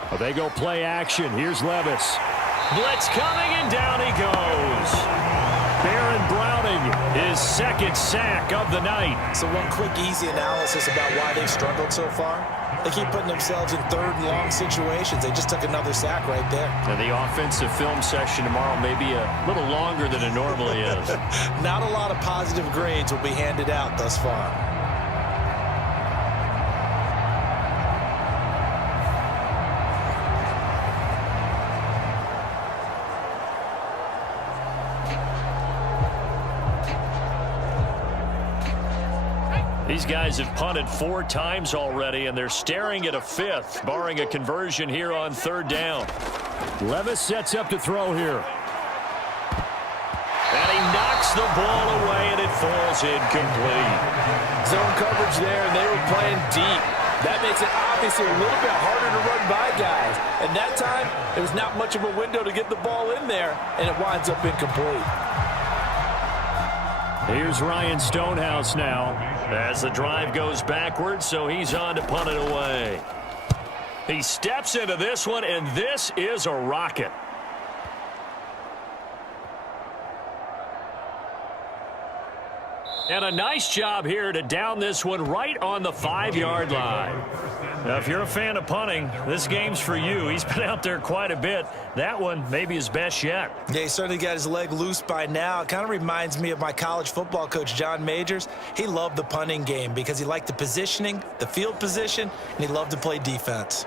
Well, they go play action. Here's Levis. Blitz coming, and down he goes. Baron Browning, his second sack of the night. So one quick, easy analysis about why they've struggled so far. They keep putting themselves in third and long situations. They just took another sack right there. And the offensive film session tomorrow may be a little longer than it normally is. Not a lot of positive grades will be handed out thus far. These guys have punted 4 times already, and they're staring at a 5th, barring a conversion here on 3rd down. Levis sets up to throw here. And he knocks the ball away, and it falls incomplete. Zone coverage there, and they were playing deep. That makes it obviously a little bit harder to run by guys. And that time, there was not much of a window to get the ball in there, and it winds up incomplete. Here's Ryan Stonehouse now as the drive goes backwards, so he's on to punt it away. He steps into this one, and this is a rocket. And a nice job here to down this one right on the 5-yard line. Now, if you're a fan of punting, this game's for you. He's been out there quite a bit. That one maybe his best yet. Yeah, he certainly got his leg loose by now. It kind of reminds me of my college football coach, John Majors. He loved the punting game because he liked the positioning, the field position, and he loved to play defense.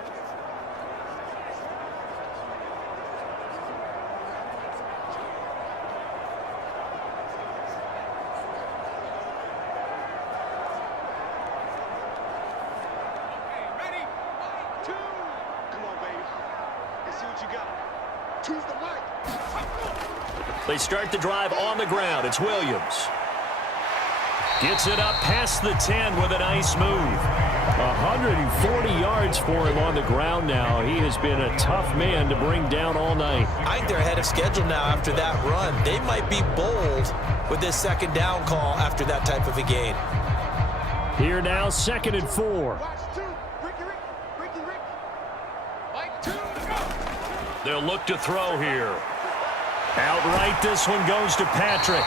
They start the drive on the ground. It's Williams. Gets it up past the 10 with a nice move. 140 yards for him on the ground now. He has been a tough man to bring down all night. I think they're ahead of schedule now after that run. They might be bold with this second down call after that type of a gain. Here now, 2nd and 4. They'll look to throw here. Outright, this one goes to Patrick.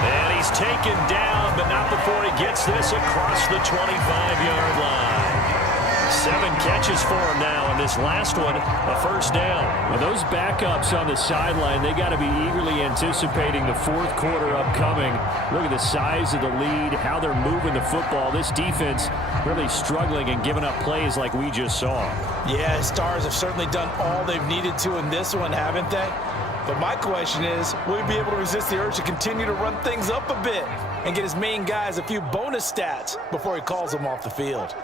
And he's taken down, but not before he gets this across the 25-yard line. 7 catches for him now, and this last one, a first down. Well, those backups on the sideline, they got to be eagerly anticipating the 4th quarter upcoming. Look at the size of the lead, how they're moving the football. This defense really struggling and giving up plays like we just saw. Yeah, Stars have certainly done all they've needed to in this one, haven't they? But my question is, will he be able to resist the urge to continue to run things up a bit and get his main guys a few bonus stats before he calls them off the field?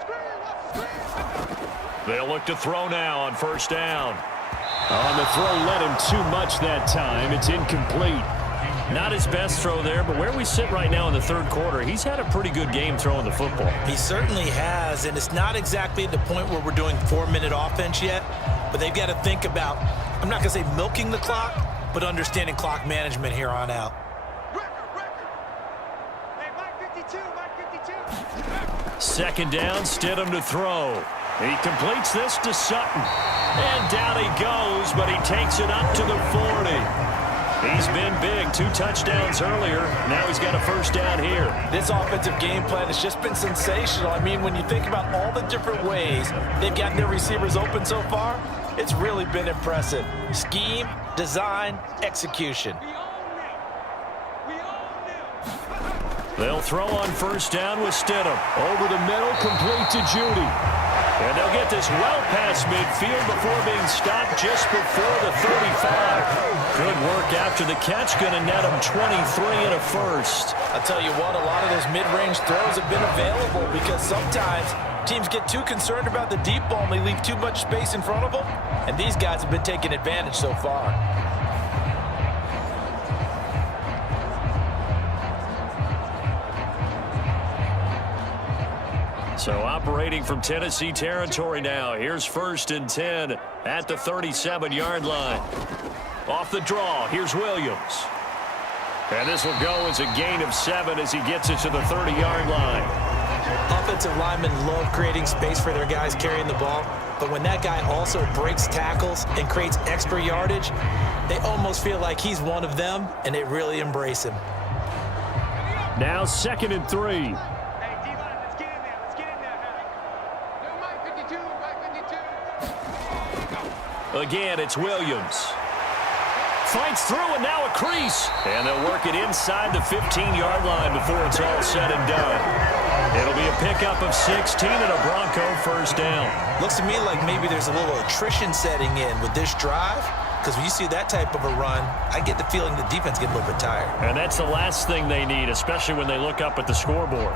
They'll look to throw now on first down. On the throw, led him too much that time. It's incomplete. Not his best throw there, but where we sit right now in the 3rd quarter, he's had a pretty good game throwing the football. He certainly has, and it's not exactly at the point where we're doing 4-minute offense yet, but they've got to think about, I'm not going to say milking the clock, but understanding clock management here on out. Hey, Mike 52, Mike 52. 2nd down, Stidham to throw. He completes this to Sutton. And down he goes, but he takes it up to the 40. He's been big. 2 touchdowns earlier. Now he's got a first down here. This offensive game plan has just been sensational. I mean, when you think about all the different ways they've gotten their receivers open so far, it's really been impressive. Scheme, design, execution. They'll throw on first down with Stidham. Over the middle, complete to Judy. And they'll get this well past midfield before being stopped just before the 35. Good work after the catch. Going to net them 23 and a first. I'll tell you what, a lot of those mid-range throws have been available because sometimes teams get too concerned about the deep ball and they leave too much space in front of them. And these guys have been taking advantage so far. So operating from Tennessee territory now. Here's 1st and 10 at the 37-yard line. Off the draw, here's Williams. And this will go as a gain of 7 as he gets it to the 30-yard line. Offensive linemen love creating space for their guys carrying the ball, but when that guy also breaks tackles and creates extra yardage, they almost feel like he's one of them, and they really embrace him. Now 2nd and 3. Again, it's Williams. Fights through, and now a crease. And they'll work it inside the 15-yard line before it's all said and done. It'll be a pickup of 16 and a Bronco first down. Looks to me like maybe there's a little attrition setting in with this drive, because when you see that type of a run, I get the feeling the defense gets a little bit tired. And that's the last thing they need, especially when they look up at the scoreboard.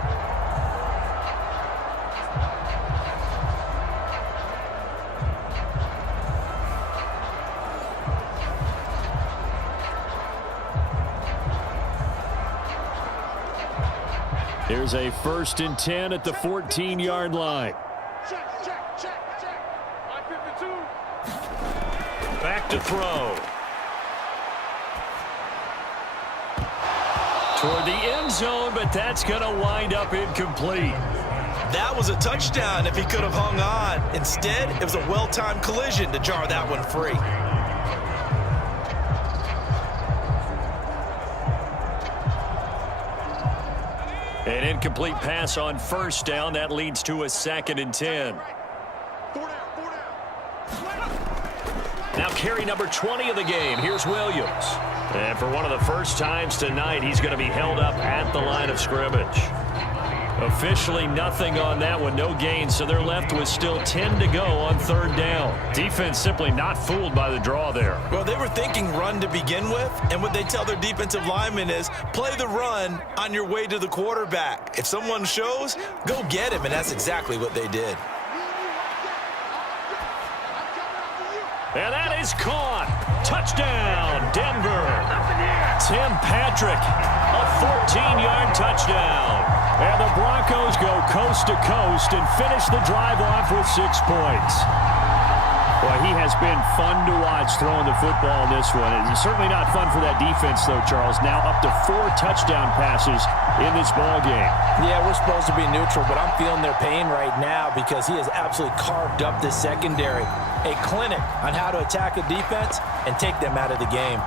Here's a 1st and 10 at the 14-yard line. Check. Back to throw. Toward the end zone, but that's going to wind up incomplete. That was a touchdown if he could have hung on. Instead, it was a well-timed collision to jar that one free. An incomplete pass on 1st down. That leads to a 2nd and 10. Now carry number 20 of the game. Here's Williams. And for one of the first times tonight, he's going to be held up at the line of scrimmage. Officially nothing on that one, no gain, so they're left with still 10 to go on 3rd down. Defense simply not fooled by the draw there. Well, they were thinking run to begin with, and what they tell their defensive linemen is play the run on your way to the quarterback. If someone shows, go get him, and that's exactly what they did. And that is caught. Touchdown, Denver. Tim Patrick, a 14-yard touchdown. And the Broncos go coast to coast and finish the drive off with 6 points. Boy, he has been fun to watch throwing the football in this one. It's certainly not fun for that defense, though, Charles. Now up to 4 touchdown passes in this ball game. Yeah, we're supposed to be neutral, but I'm feeling their pain right now because he has absolutely carved up this secondary. A clinic on how to attack a defense and take them out of the game.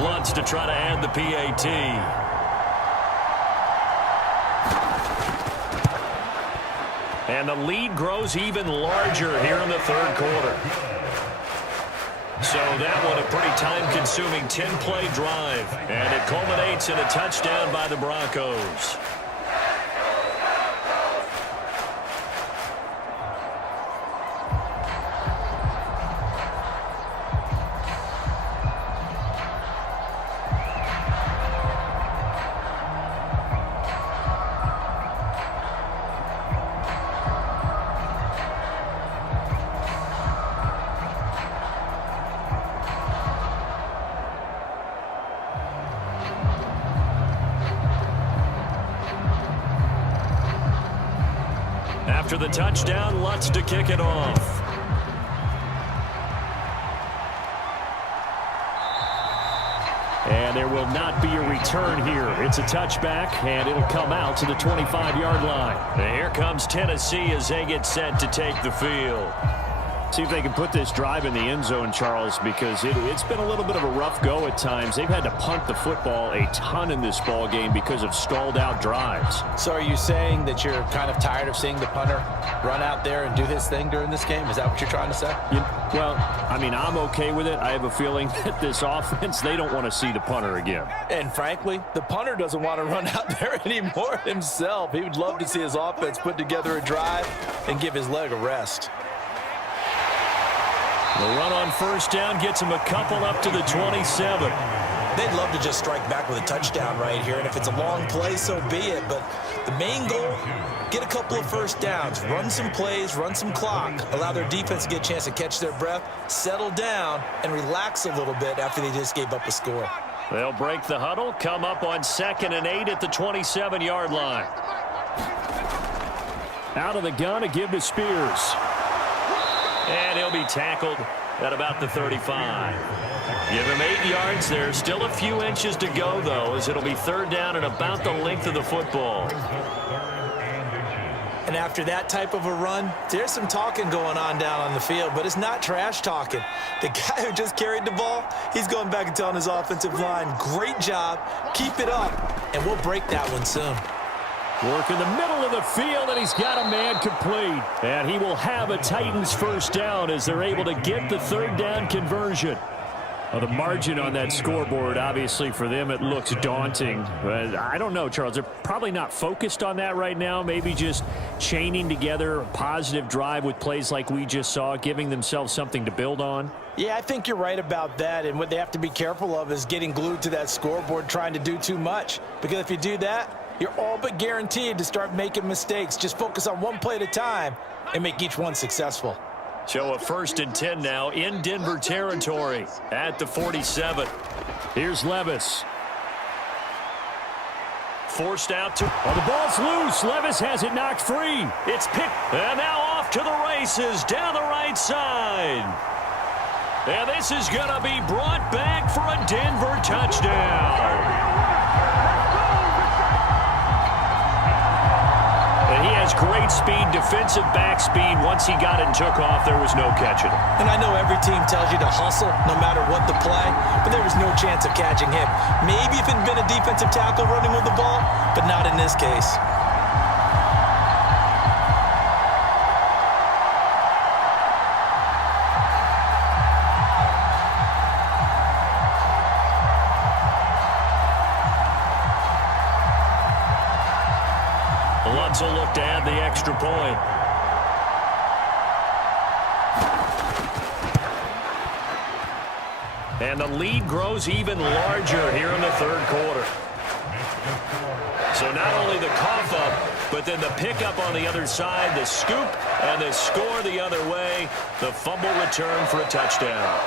Lutz to try to add the PAT. And the lead grows even larger here in the 3rd quarter. So that one a pretty time-consuming 10-play drive. And it culminates in a touchdown by the Broncos. After the touchdown, Lutz to kick it off. And there will not be a return here. It's a touchback, and it'll come out to the 25-yard line. And here comes Tennessee as they get set to take the field. See if they can put this drive in the end zone, Charles, because it's been a little bit of a rough go at times. They've had to punt the football a ton in this ball game because of stalled-out drives. So are you saying that you're kind of tired of seeing the punter run out there and do his thing during this game? Is that what you're trying to say? Well, I mean, I'm okay with it. I have a feeling that this offense, they don't want to see the punter again. And frankly, the punter doesn't want to run out there anymore himself. He would love to see his offense put together a drive and give his leg a rest. The run on first down gets him a couple up to the 27. They'd love to just strike back with a touchdown right here, and if it's a long play, so be it. But the main goal, get a couple of first downs, run some plays, run some clock, allow their defense to get a chance to catch their breath, settle down, and relax a little bit after they just gave up a score. They'll break the huddle, come up on 2nd and 8 at the 27-yard line. Out of the gun, a give to Spears. And he'll be tackled at about the 35. Give him 8 yards. There's still a few inches to go, though, as it'll be 3rd down and about the length of the football. And after that type of a run, there's some talking going on down on the field, but it's not trash talking. The guy who just carried the ball, he's going back and telling his offensive line, great job, keep it up, and we'll break that one soon. Work in the middle of the field, and he's got a man complete. And he will have a Titans first down as they're able to get the 3rd down conversion. Well, the margin on that scoreboard, obviously, for them, it looks daunting. But I don't know, Charles. They're probably not focused on that right now. Maybe just chaining together a positive drive with plays like we just saw, giving themselves something to build on. Yeah, I think you're right about that. And what they have to be careful of is getting glued to that scoreboard trying to do too much. Because if you do that, you're all but guaranteed to start making mistakes. Just focus on one play at a time and make each one successful. So a 1st and 10 now in Denver territory at the 47. Here's Levis. Forced out to... Oh, the ball's loose. Levis has it knocked free. It's picked. And now off to the races down the right side. And this is going to be brought back for a Denver touchdown. And he has great speed, defensive back speed. Once he got it and took off, there was no catching him. And I know every team tells you to hustle no matter what the play, but there was no chance of catching him. Maybe if it had been a defensive tackle running with the ball, but not in this case. Lutz will look to add the extra point. And the lead grows even larger here in the 3rd quarter. So not only the cough up, but then the pickup on the other side, the scoop, and the score the other way. The fumble return for a touchdown.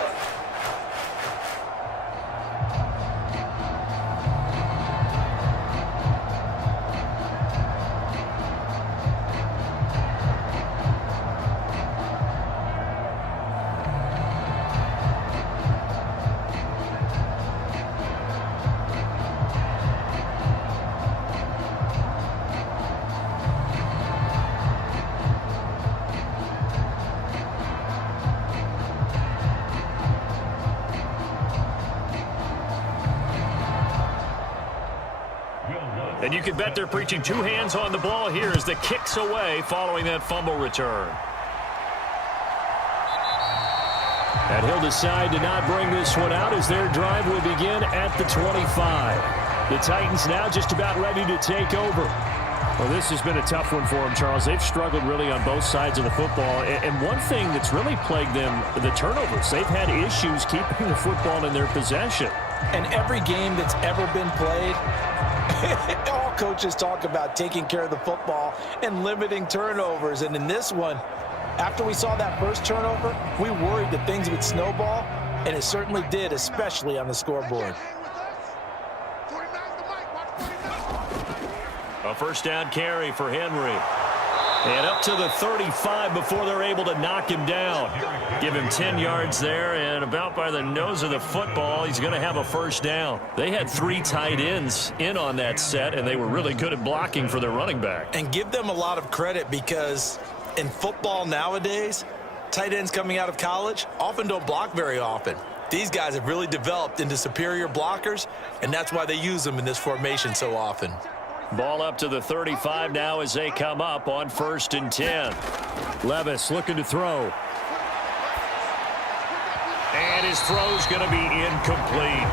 And you can bet they're preaching 2 hands on the ball here as the kick's away following that fumble return. And he'll decide to not bring this one out as their drive will begin at the 25. The Titans now just about ready to take over. Well, this has been a tough one for them, Charles. They've struggled really on both sides of the football. And one thing that's really plagued them, the turnovers. They've had issues keeping the football in their possession. And every game that's ever been played, all coaches talk about taking care of the football and limiting turnovers. And in this one, after we saw that first turnover, we worried that things would snowball, and it certainly did, especially on the scoreboard. A 1st down carry for Henry. And up to the 35 before they're able to knock him down. Give him 10 yards there, and about by the nose of the football, he's going to have a 1st down. They had 3 tight ends in on that set, and they were really good at blocking for their running back. And give them a lot of credit because in football nowadays, tight ends coming out of college often don't block very often. These guys have really developed into superior blockers, and that's why they use them in this formation so often. Ball up to the 35 now as they come up on 1st and 10. Levis looking to throw. his throw's going to be incomplete.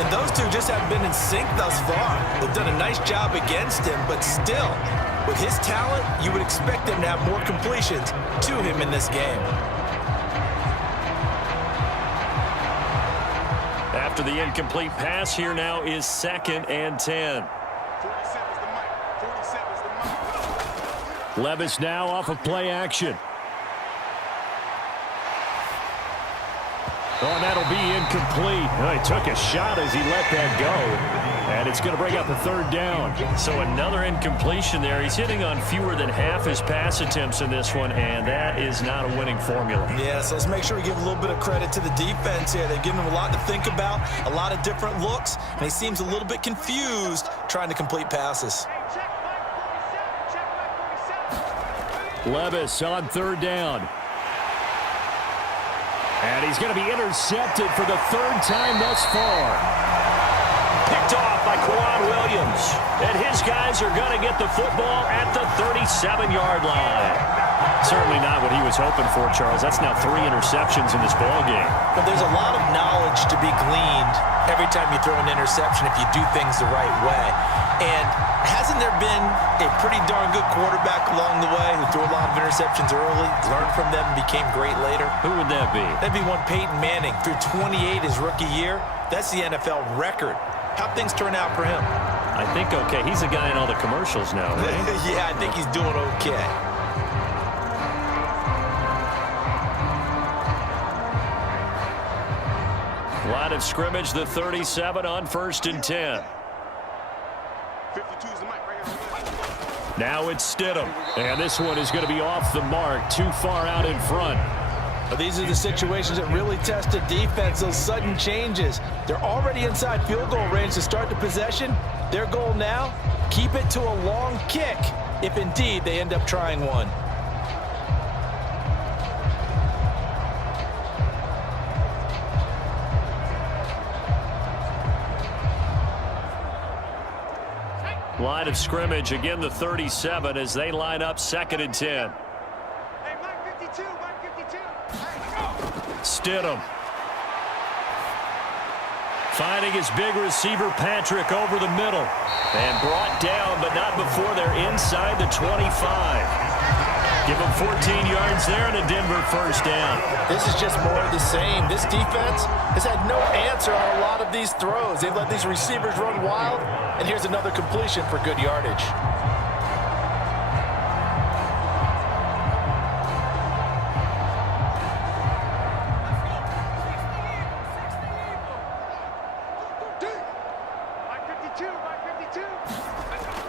And those two just haven't been in sync thus far. They've done a nice job against him, but still, with his talent, you would expect them to have more completions to him in this game. After the incomplete pass, here now is 2nd and 10. 47's the mic. 47's the mic. Levis now off of play action. Oh, and that'll be incomplete. Oh, he took a shot as he let that go. And it's going to bring up a 3rd down. So another incompletion there. He's hitting on fewer than half his pass attempts in this one, and that is not a winning formula. Yeah, so let's make sure we give a little bit of credit to the defense here. They're giving him a lot to think about, a lot of different looks, and he seems a little bit confused trying to complete passes. Hey, check mic 47. Check mic 47. Levis on 3rd down. And he's going to be intercepted for the 3rd time thus far. Picked off by Quan Williams. And his guys are going to get the football at the 37-yard line. Certainly not what he was hoping for, Charles. That's now 3 interceptions in this ballgame. But there's a lot of knowledge to be gleaned every time you throw an interception if you do things the right way. And hasn't there been a pretty darn good quarterback along the way who threw a lot of interceptions early, learned from them, and became great later? Who would that be? That'd be one Peyton Manning. Threw 28 his rookie year. That's the NFL record. How'd things turn out for him? I think okay. He's a guy in all the commercials now, right? Yeah, I think he's doing okay. Line of scrimmage, the 37 on 1st and 10. 52's the mic right here. Now it's Stidham. And this one is going to be off the mark, too far out in front. But these are the situations that really test a defense, those sudden changes. They're already inside field goal range to start the possession. Their goal now, keep it to a long kick, if indeed they end up trying one. Line of scrimmage, again the 37 as they line up 2nd and 10. Hey, mic 52. Mic 52. Hey, Stidham. Finding his big receiver, Patrick, over the middle. And brought down, but not before they're inside the 25. Give him 14 yards there and a Denver 1st down. This is just more of the same. This defense has had no answer on a lot of these throws. They've let these receivers run wild, and here's another completion for good yardage. mic 52. Mic 52.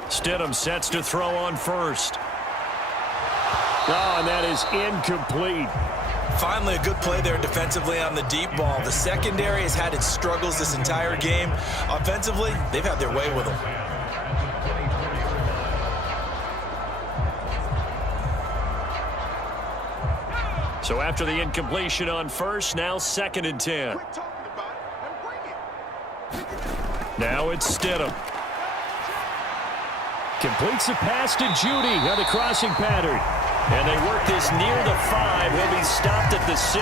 Stidham sets to throw on 1st. Oh, and that is incomplete. Finally, a good play there defensively on the deep ball. The secondary has had its struggles this entire game. Offensively, they've had their way with them. So after the incompletion on 1st, now 2nd and 10. Quit talking about it and bring it. Now it's Stidham. Completes the pass to Judy on the crossing pattern. And they work this near the 5. He'll be stopped at the 6.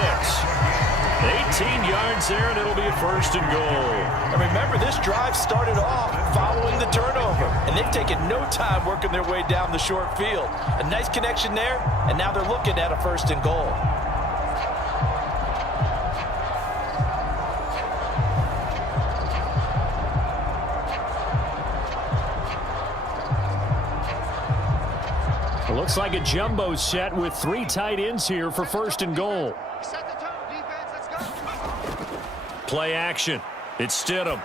18 yards there, and it'll be a 1st and goal. And remember, this drive started off following the turnover, and they've taken no time working their way down the short field. A nice connection there, and now they're looking at a 1st and goal. Looks like a jumbo set with 3 tight ends here for 1st and goal. Set the tone, defense. Let's go. Play action. It's Stidham.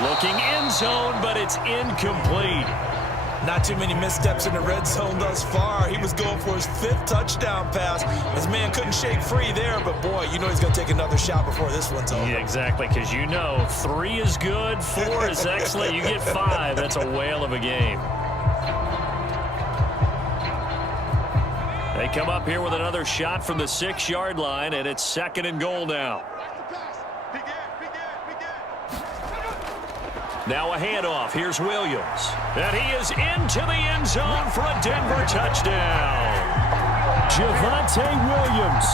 Looking end zone, but it's incomplete. Not too many missteps in the red zone thus far. He was going for his 5th touchdown pass. His man couldn't shake free there, but boy, you know he's going to take another shot before this one's over. Yeah, exactly, because you know 3 is good, 4 is excellent. You get 5. That's a whale of a game. They come up here with another shot from the 6-yard line, and it's 2nd and goal now. Now a handoff. Here's Williams. And he is into the end zone for a Denver touchdown. Javonte Williams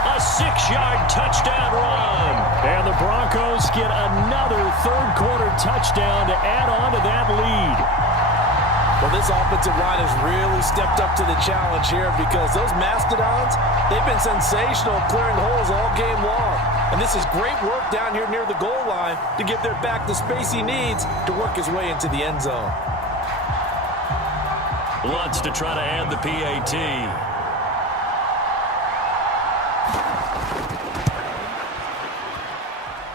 A 6-yard touchdown run. And the Broncos get another third-quarter touchdown to add on to that lead. Well, this offensive line has really stepped up to the challenge here because those mastodons, they've been sensational clearing holes all game long. And this is great work down here near the goal line to give their back the space he needs to work his way into the end zone. Lutz to try to add the PAT.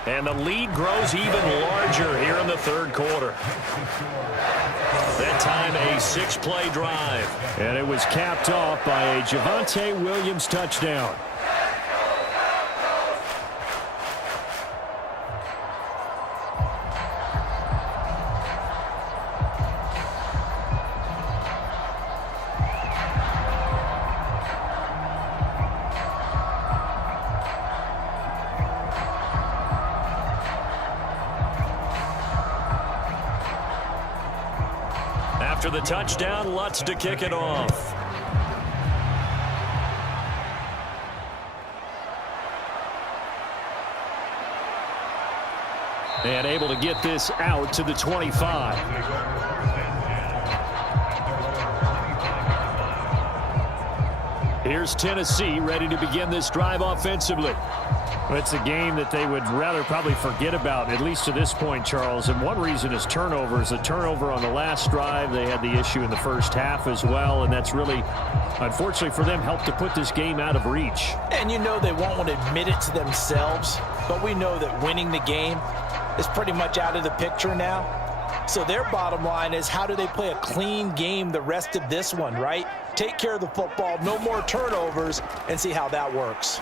And the lead grows even larger here in the third quarter. That time a 6-play drive. And it was capped off by a Javonte Williams touchdown. After the touchdown, Lutz to kick it off. And able to get this out to the 25. Here's Tennessee ready to begin this drive offensively. Well, it's a game that they would rather probably forget about, at least to this point, Charles. And one reason is turnovers. A turnover on the last drive. They had the issue in the first half as well, and that's really, unfortunately for them, helped to put this game out of reach. And you know they won't want to admit it to themselves, but we know that winning the game is pretty much out of the picture now. So their bottom line is, how do they play a clean game the rest of this one, right? Take care of the football, no more turnovers, and see how that works.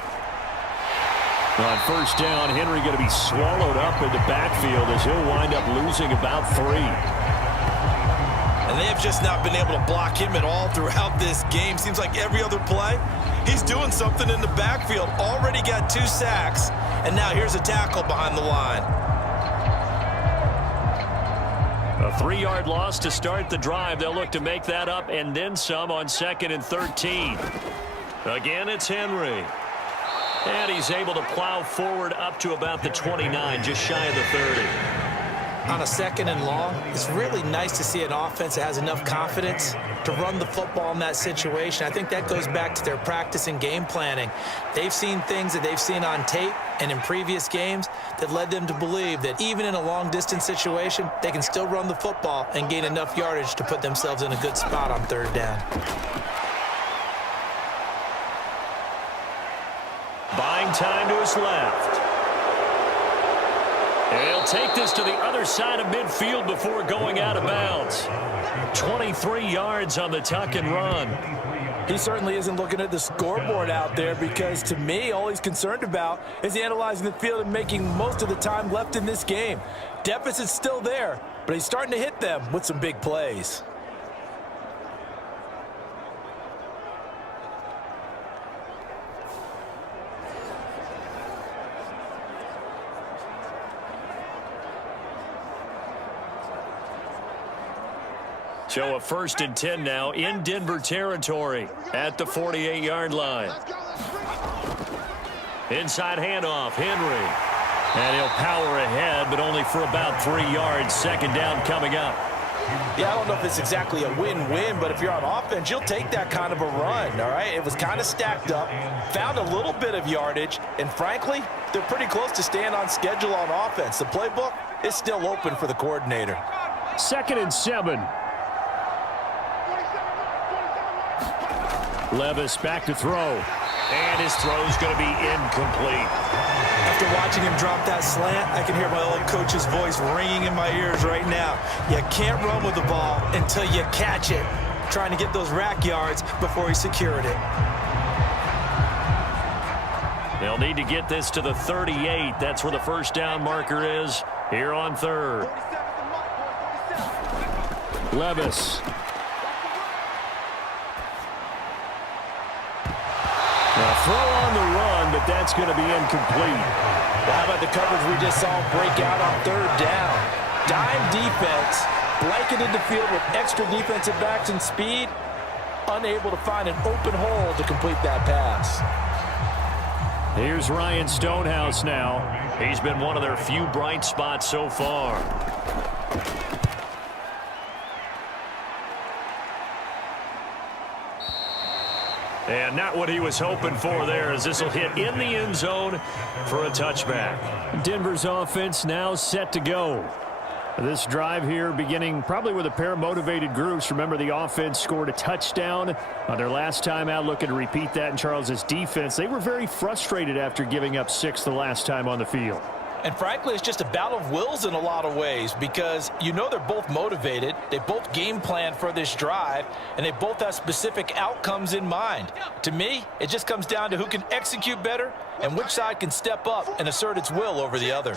On first down, Henry going to be swallowed up in the backfield as he'll wind up losing about 3. And they have just not been able to block him at all throughout this game. Seems like every other play, he's doing something in the backfield. Already got 2 sacks, and now here's a tackle behind the line. A 3-yard loss to start the drive. They'll look to make that up and then some on 2nd and 13. Again, it's Henry. And he's able to plow forward up to about the 29, just shy of the 30. On a 2nd and long, it's really nice to see an offense that has enough confidence to run the football in that situation. I think that goes back to their practice and game planning. They've seen things that they've seen on tape and in previous games that led them to believe that even in a long-distance situation, they can still run the football and gain enough yardage to put themselves in a good spot on 3rd down. Buying time to his left. And he'll take this to the other side of midfield before going out of bounds. 23 yards on the tuck and run. He certainly isn't looking at the scoreboard out there because, to me, all he's concerned about is analyzing the field and making most of the time left in this game. Deficit's still there, but he's starting to hit them with some big plays. So a 1st and 10 now in Denver territory at the 48-yard line. Inside handoff, Henry. And he'll power ahead, but only for about 3 yards. 2nd down coming up. Yeah, I don't know if it's exactly a win-win, but if you're on offense, you'll take that kind of a run, all right? It was kind of stacked up, found a little bit of yardage, and frankly, they're pretty close to staying on schedule on offense. The playbook is still open for the coordinator. 2nd and 7. Levis back to throw. And his throw's going to be incomplete. After watching him drop that slant, I can hear my old coach's voice ringing in my ears right now. You can't run with the ball until you catch it. Trying to get those rack yards before he secured it. They'll need to get this to the 38. That's where the 1st down marker is here on 3rd. Levis. A throw on the run, but that's going to be incomplete. Well, how about the coverage we just saw break out on 3rd down? Dime defense, blanketed the field with extra defensive backs and speed, unable to find an open hole to complete that pass. Here's Ryan Stonehouse now. He's been one of their few bright spots so far. And not what he was hoping for there, as this will hit in the end zone for a touchback. Denver's offense now set to go. This drive here beginning probably with a pair of motivated groups. Remember, the offense scored a touchdown on their last time out, looking to repeat that in Charles's defense. They were very frustrated after giving up 6 the last time on the field. And frankly, it's just a battle of wills in a lot of ways, because you know they're both motivated. They both game plan for this drive, and they both have specific outcomes in mind. To me, it just comes down to who can execute better and which side can step up and assert its will over the other.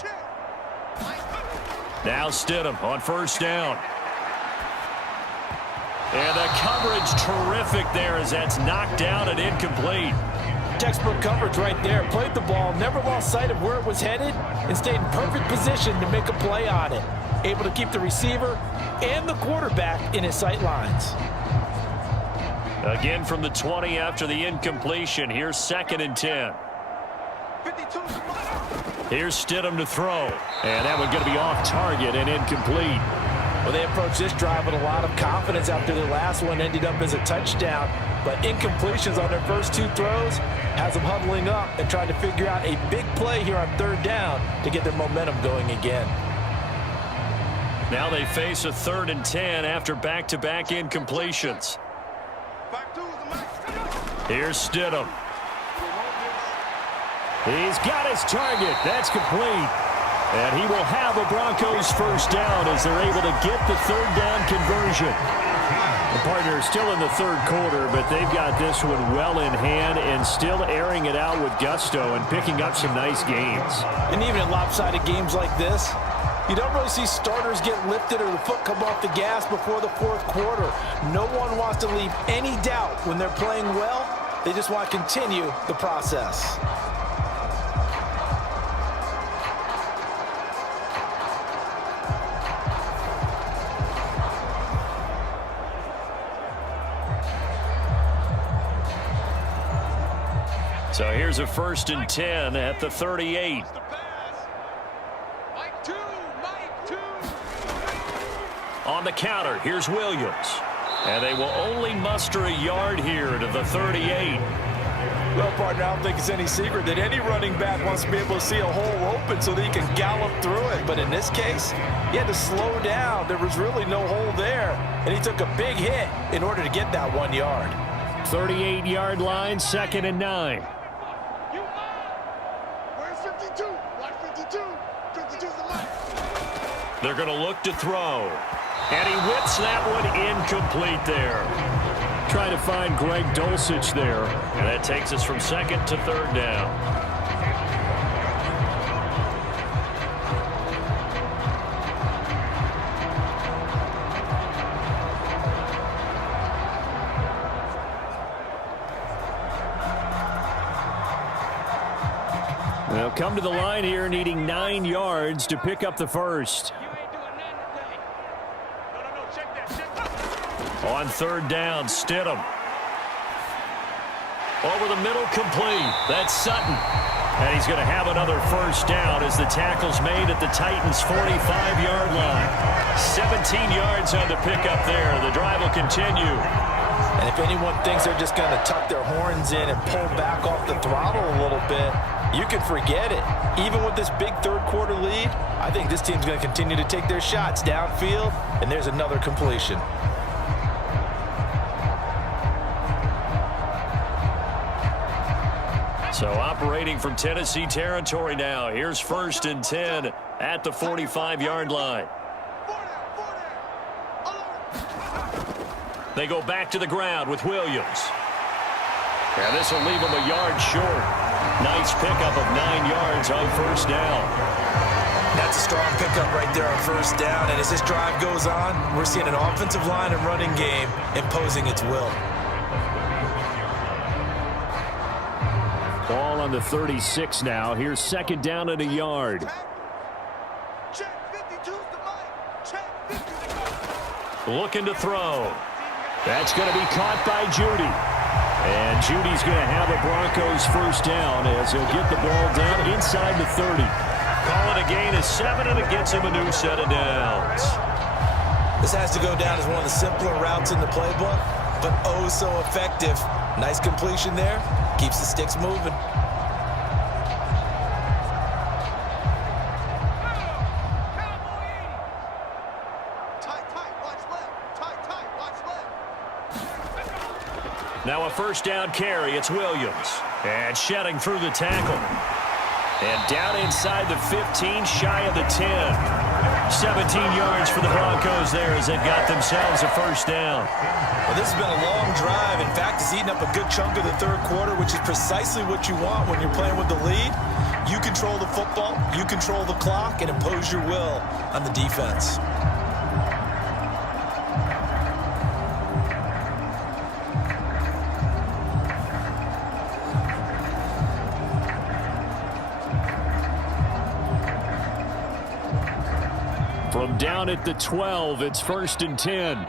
Now Stidham on first down. And the coverage terrific there as that's knocked down and incomplete. Textbook coverage right there. Played the ball, never lost sight of where it was headed, and stayed in perfect position to make a play on it. Able to keep the receiver and the quarterback in his sight lines. Again from the 20 after the incompletion. Here's 2nd and 10. 52. Here's Stidham to throw. And that one's going to be off target and incomplete. Well, they approached this drive with a lot of confidence after their last one ended up as a touchdown. But incompletions on their first 2 throws has them huddling up and trying to figure out a big play here on 3rd down to get their momentum going again. Now they face a 3rd and 10 after back-to-back incompletions. Here's Stidham. He's got his target. That's complete. And he will have a Broncos first down as they're able to get the 3rd down conversion. The partner is still in the 3rd quarter, but they've got this one well in hand and still airing it out with gusto and picking up some nice gains. And even in lopsided games like this, you don't really see starters get lifted or the foot come off the gas before the 4th quarter. No one wants to leave any doubt when they're playing well. They just want to continue the process. So here's a 1st and 10 at the 38. On the counter, here's Williams. And they will only muster a yard here to the 38. Well, partner, I don't think it's any secret that any running back wants to be able to see a hole open so that he can gallop through it. But in this case, he had to slow down. There was really no hole there, and he took a big hit in order to get that 1 yard. 38-yard line, 2nd and 9. Where's 52? Watch 52. 52's the line. They're going to look to throw. And he whips that one incomplete there. Trying to find Greg Dulcich there. And that takes us from 2nd to 3rd down. They'll come to the line here needing 9 yards to pick up the first. On 3rd down, Stidham. Over the middle, complete. That's Sutton. And he's going to have another first down as the tackle's made at the Titans' 45-yard line. 17 yards on the pickup there. The drive will continue. And if anyone thinks they're just going to tuck their horns in and pull back off the throttle a little bit, you can forget it. Even with this big 3rd quarter lead, I think this team's going to continue to take their shots downfield, and there's another completion. So operating from Tennessee territory now. Here's 1st and 10 at the 45-yard line. They go back to the ground with Williams. And this will leave them a yard short. Nice pickup of 9 yards on 1st down. That's a strong pickup right there on 1st down. And as this drive goes on, we're seeing an offensive line and running game imposing its will. Ball on the 36 now. Here's 2nd down and a yard. Check 52's the line. Check 50. Looking to throw. That's going to be caught by Judy. And Judy's going to have a Broncos first down as he'll get the ball down inside the 30. Call it a gain of 7, and it gets him a new set of downs. This has to go down as one of the simpler routes in the playbook, but oh so effective. Nice completion there. Keeps the sticks moving. Now a first down carry. It's Williams. And shedding through the tackle. And down inside the 15, shy of the 10. 17 yards for the Broncos there as they've got themselves a first down. Well, this has been a long drive. In fact, it's eaten up a good chunk of the third quarter, which is precisely what you want when you're playing with the lead. You control the football, you control the clock, and impose your will on the defense. From down at the 12, it's 1st and 10.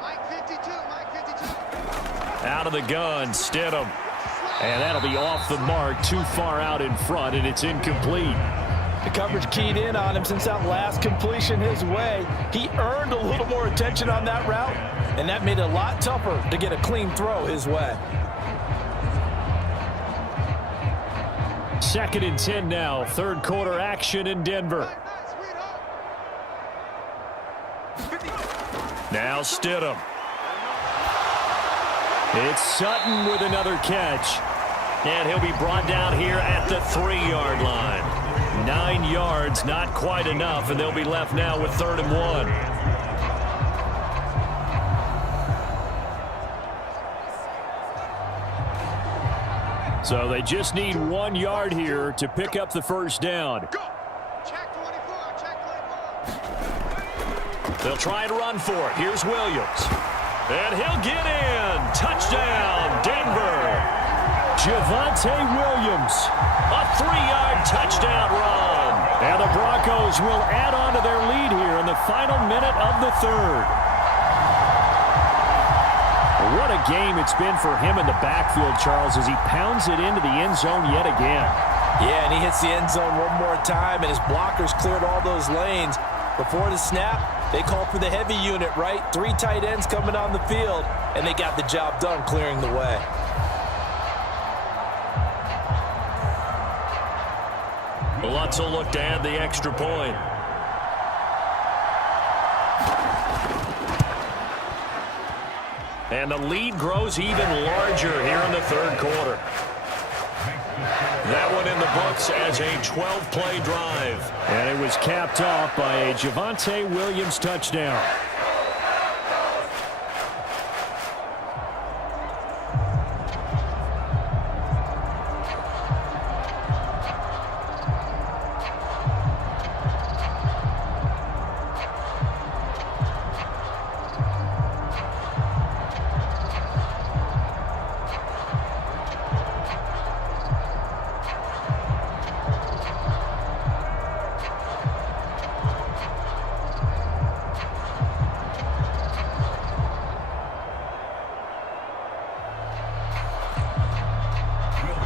Mike 52, Mike 52. Out of the gun, Stidham. And that'll be off the mark, too far out in front, and it's incomplete. The coverage keyed in on him since that last completion his way. He earned a little more attention on that route, and that made it a lot tougher to get a clean throw his way. 2nd and 10 now, third quarter action in Denver. Now Stidham. It's Sutton with another catch. And he'll be brought down here at the 3-yard line. 9 yards, not quite enough, and they'll be left now with 3rd and 1. So they just need 1 yard here to pick up the first down. Check 24, check 24. They'll try and run for it. Here's Williams. And he'll get in. Touchdown, Denver. Javonte Williams. A 3-yard touchdown run. And the Broncos will add on to their lead here in the final minute of the third. What a game it's been for him in the backfield, Charles, as he pounds it into the end zone yet again. Yeah, and he hits the end zone one more time, and his blockers cleared all those lanes. Before the snap, they called for the heavy unit, right? 3 tight ends coming on the field, and they got the job done clearing the way. Lutz will look to add the extra point. And the lead grows even larger here in the third quarter. That one in the books as a 12-play drive. And it was capped off by a Javonte Williams touchdown.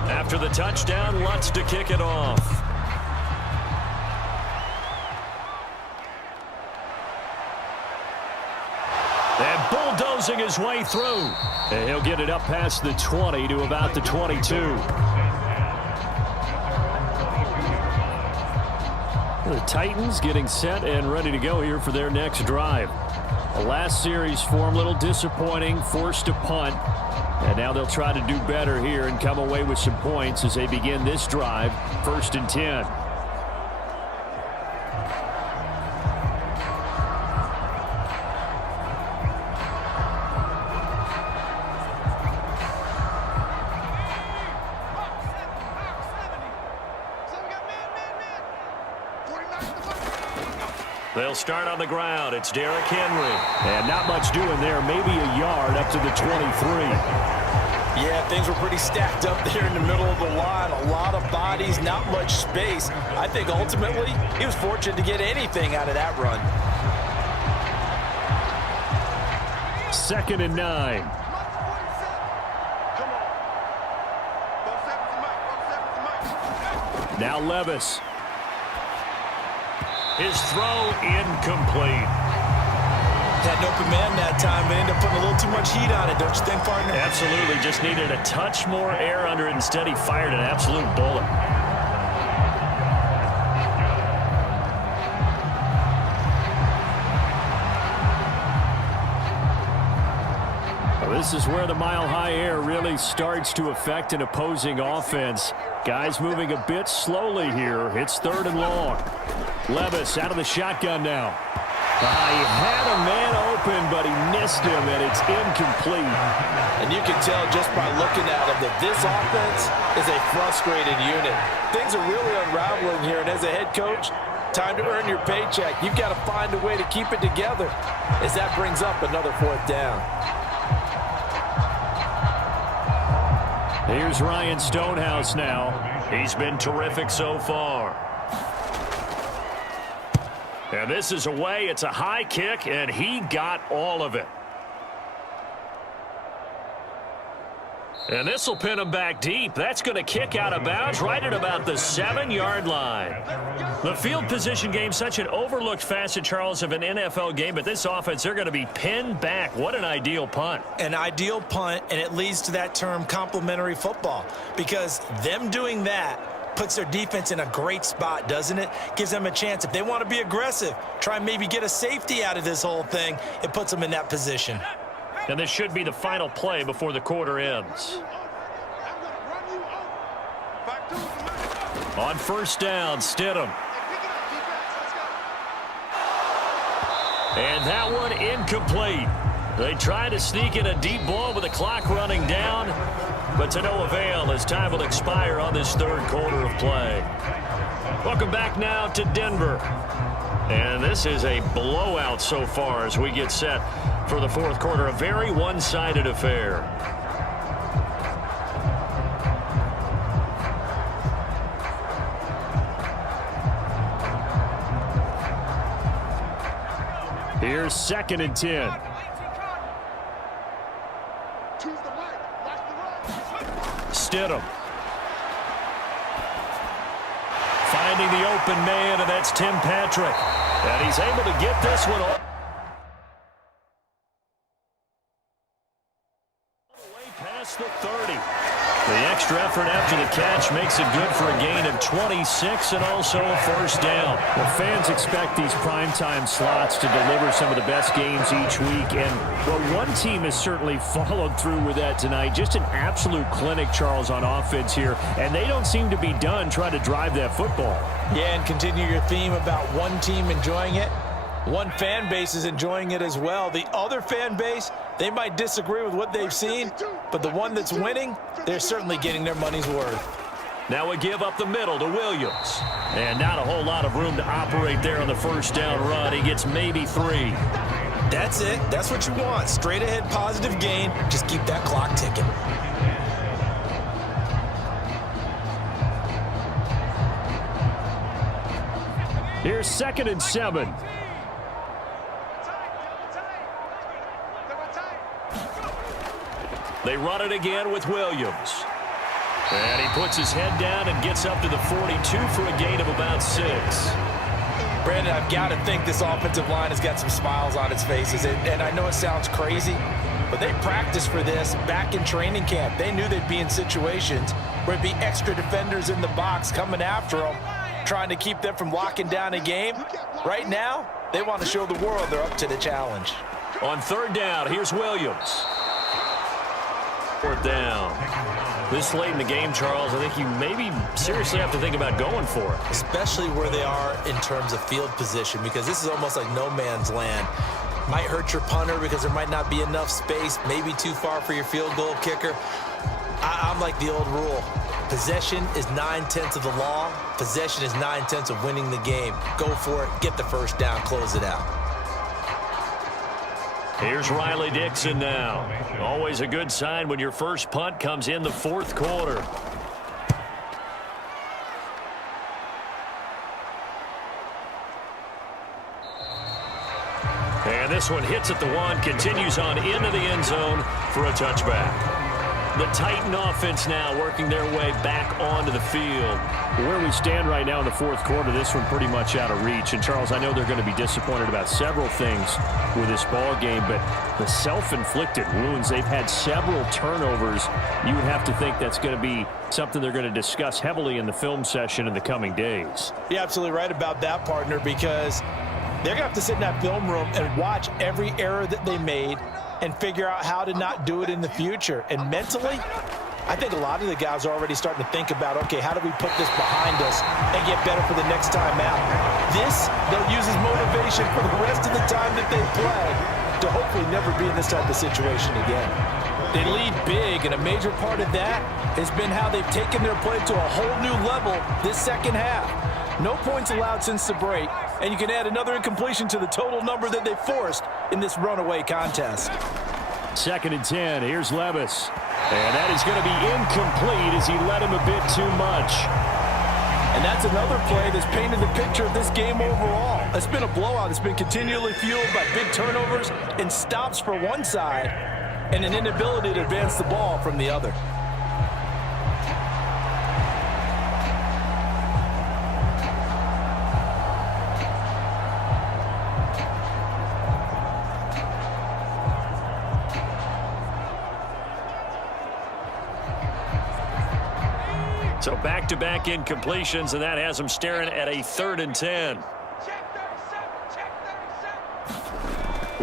After the touchdown, Lutz to kick it off. And bulldozing his way through. And he'll get it up past the 20 to about the 22. The Titans getting set and ready to go here for their next drive. The last series for them, a little disappointing, forced a punt. And now they'll try to do better here and come away with some points as they begin this drive, 1st and 10. They'll start on the ground. It's Derrick Henry. And not much doing there. Maybe a yard up to the 23. Yeah, things were pretty stacked up there in the middle of the line. A lot of bodies, not much space. I think ultimately he was fortunate to get anything out of that run. 2nd and 9. Now Levis. His throw incomplete. Had an open man that time, but ended up putting a little too much heat on it, don't you think, partner? Absolutely. Just needed a touch more air under it. Instead, he fired an absolute bullet. This is where the mile-high air really starts to affect an opposing offense. Guys moving a bit slowly here. It's 3rd and long. Levis out of the shotgun now. He had a man open, but he missed him, and it's incomplete. And you can tell just by looking at him that this offense is a frustrated unit. Things are really unraveling here, and as a head coach, time to earn your paycheck. You've got to find a way to keep it together as that brings up another 4th down. Here's Ryan Stonehouse now. He's been terrific so far. And this is away. It's a high kick, and he got all of it. And this will pin him back deep. That's going to kick out of bounds right at about the 7-yard line. The field position game, such an overlooked facet, Charles, of an NFL game. But this offense, they're going to be pinned back. What an ideal punt. An ideal punt, and it leads to that term complementary football. Because them doing that puts their defense in a great spot, doesn't it? Gives them a chance. If they want to be aggressive, try and maybe get a safety out of this whole thing, it puts them in that position. And this should be the final play before the quarter ends. On 1st down, Stidham. And that one incomplete. They try to sneak in a deep ball with the clock running down, but to no avail as time will expire on this 3rd quarter of play. Welcome back now to Denver. And this is a blowout so far as we get set for the 4th quarter. A very one-sided affair. Here's 2nd and 10. Stidham. Finding the open man, and that's Tim Patrick. And he's able to get this one off. Way past the 30. The extra effort after the catch makes it good for a gain of 26 and also a 1st down. Well, fans expect these primetime slots to deliver some of the best games each week. And, well, one team has certainly followed through with that tonight. Just an absolute clinic, Charles, on offense here. And they don't seem to be done trying to drive that football. Yeah, and continue your theme about one team enjoying it. One fan base is enjoying it as well. The other fan base, they might disagree with what they've seen, but the one that's winning, they're certainly getting their money's worth. Now we give up the middle to Williams. And not a whole lot of room to operate there on the 1st down run. He gets maybe 3. That's it. That's what you want. Straight ahead, positive gain. Just keep that clock ticking. Here's 2nd and 7. They run it again with Williams. And he puts his head down and gets up to the 42 for a gain of about 6. Brandon, I've got to think this offensive line has got some smiles on its faces. And I know it sounds crazy, but they practiced for this back in training camp. They knew they'd be in situations where it'd be extra defenders in the box coming after them, trying to keep them from locking down a game. Right now, they want to show the world they're up to the challenge. On 3rd down, here's Williams. 4th down. This late in the game, Charles, I think you maybe seriously have to think about going for it. Especially where they are in terms of field position, because this is almost like no man's land. Might hurt your punter because there might not be enough space, maybe too far for your field goal kicker. I'm like the old rule. Possession is 9/10 of the law. Possession is 9/10 of winning the game. Go for it, get the 1st down, close it out. Here's Riley Dixon now. Always a good sign when your first punt comes in the 4th quarter. And this one hits at the 1, continues on into the end zone for a touchback. The Titan offense now working their way back onto the field. Where we stand right now in the fourth quarter, this one pretty much out of reach. And, Charles, I know they're going to be disappointed about several things with this ball game, but the self-inflicted wounds, they've had several turnovers. You would have to think that's going to be something they're going to discuss heavily in the film session in the coming days. You're absolutely right about that, partner, because they're going to have to sit in that film room and watch every error that they made and figure out how to not do it in the future. And mentally, I think a lot of the guys are already starting to think about, okay, how do we put this behind us and get better for the next time out? This, they'll use as motivation for the rest of the time that they play to hopefully never be in this type of situation again. They lead big, and a major part of that has been how they've taken their play to a whole new level this second half. No points allowed since the break, and you can add another incompletion to the total number that they forced in this runaway contest. 2nd and 10. Here's Levis. And that is going to be incomplete as he led him a bit too much. And that's another play that's painted the picture of this game overall. It's been a blowout. It's been continually fueled by big turnovers and stops for one side and an inability to advance the ball from the other. So back-to-back incompletions, and that has them staring at a 3rd and 10.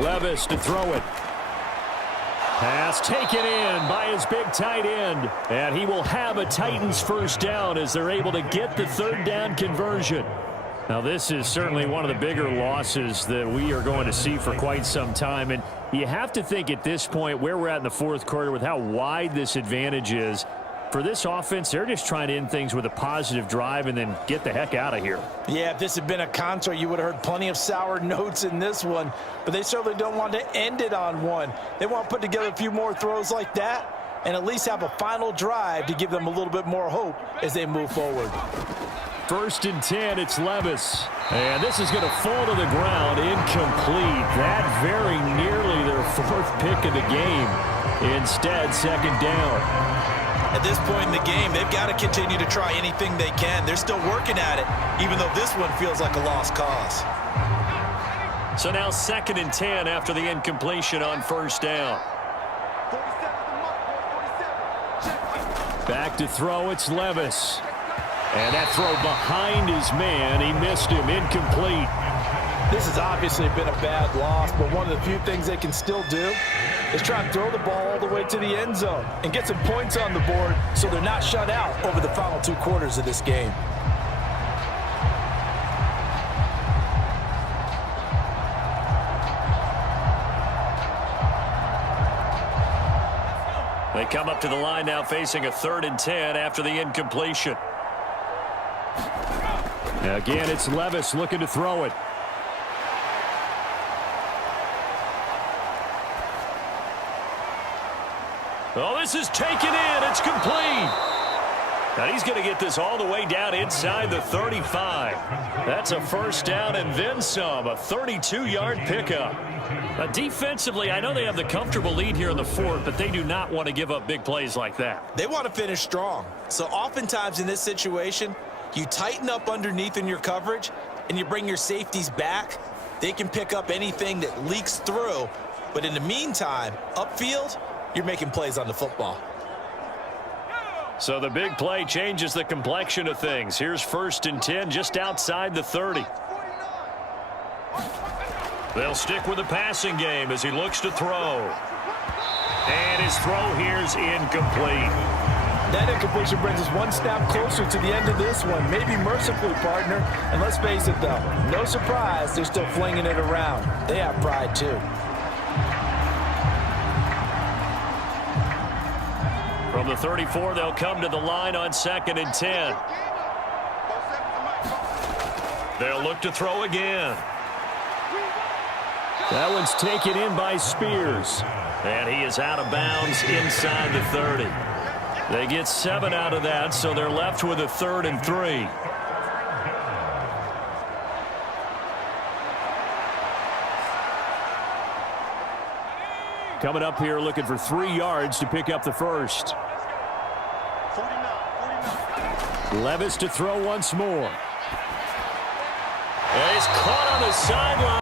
Levis to throw it. Pass taken in by his big tight end. And he will have a Titans first down as they're able to get the 3rd down conversion. Now, this is certainly one of the bigger losses that we are going to see for quite some time. And you have to think at this point where we're at in the fourth quarter with how wide this advantage is. For this offense, they're just trying to end things with a positive drive and then get the heck out of here. Yeah, if this had been a concert, you would have heard plenty of sour notes in this one. But they certainly don't want to end it on one. They want to put together a few more throws like that and at least have a final drive to give them a little bit more hope as they move forward. 1st and 10, it's Levis. And this is going to fall to the ground, incomplete. That very nearly their 4th pick of the game. Instead, 2nd down. At this point in the game, they've got to continue to try anything they can. They're still working at it, even though this one feels like a lost cause. So now 2nd and 10 after the incompletion on 1st down. Back to throw, it's Levis. And that throw behind his man, he missed him, incomplete. This has obviously been a bad loss, but one of the few things they can still do is try and throw the ball all the way to the end zone and get some points on the board so they're not shut out over the final 2 quarters of this game. They come up to the line now facing a 3rd and 10 after the incompletion. Again, it's Levis looking to throw it. Oh, this is taken in. It's complete. And he's going to get this all the way down inside the 35. That's a 1st down and then some. A 32-yard pickup. Defensively, I know they have the comfortable lead here in the 4th, but they do not want to give up big plays like that. They want to finish strong. So oftentimes in this situation, you tighten up underneath in your coverage and you bring your safeties back. They can pick up anything that leaks through. But in the meantime, upfield, you're making plays on the football. So the big play changes the complexion of things. Here's 1st and 10 just outside the 30. They'll stick with the passing game as he looks to throw. And his throw here's incomplete. That incompletion brings us one snap closer to the end of this one. Maybe mercifully, partner. And let's face it, though, no surprise, they're still flinging it around. They have pride, too. From the 34, they'll come to the line on 2nd and 10. They'll look to throw again. That one's taken in by Spears. And he is out of bounds inside the 30. They get 7 out of that, so they're left with a 3rd and 3. Coming up here looking for 3 yards to pick up the first. 49. Levis to throw once more. And he's caught on the sideline.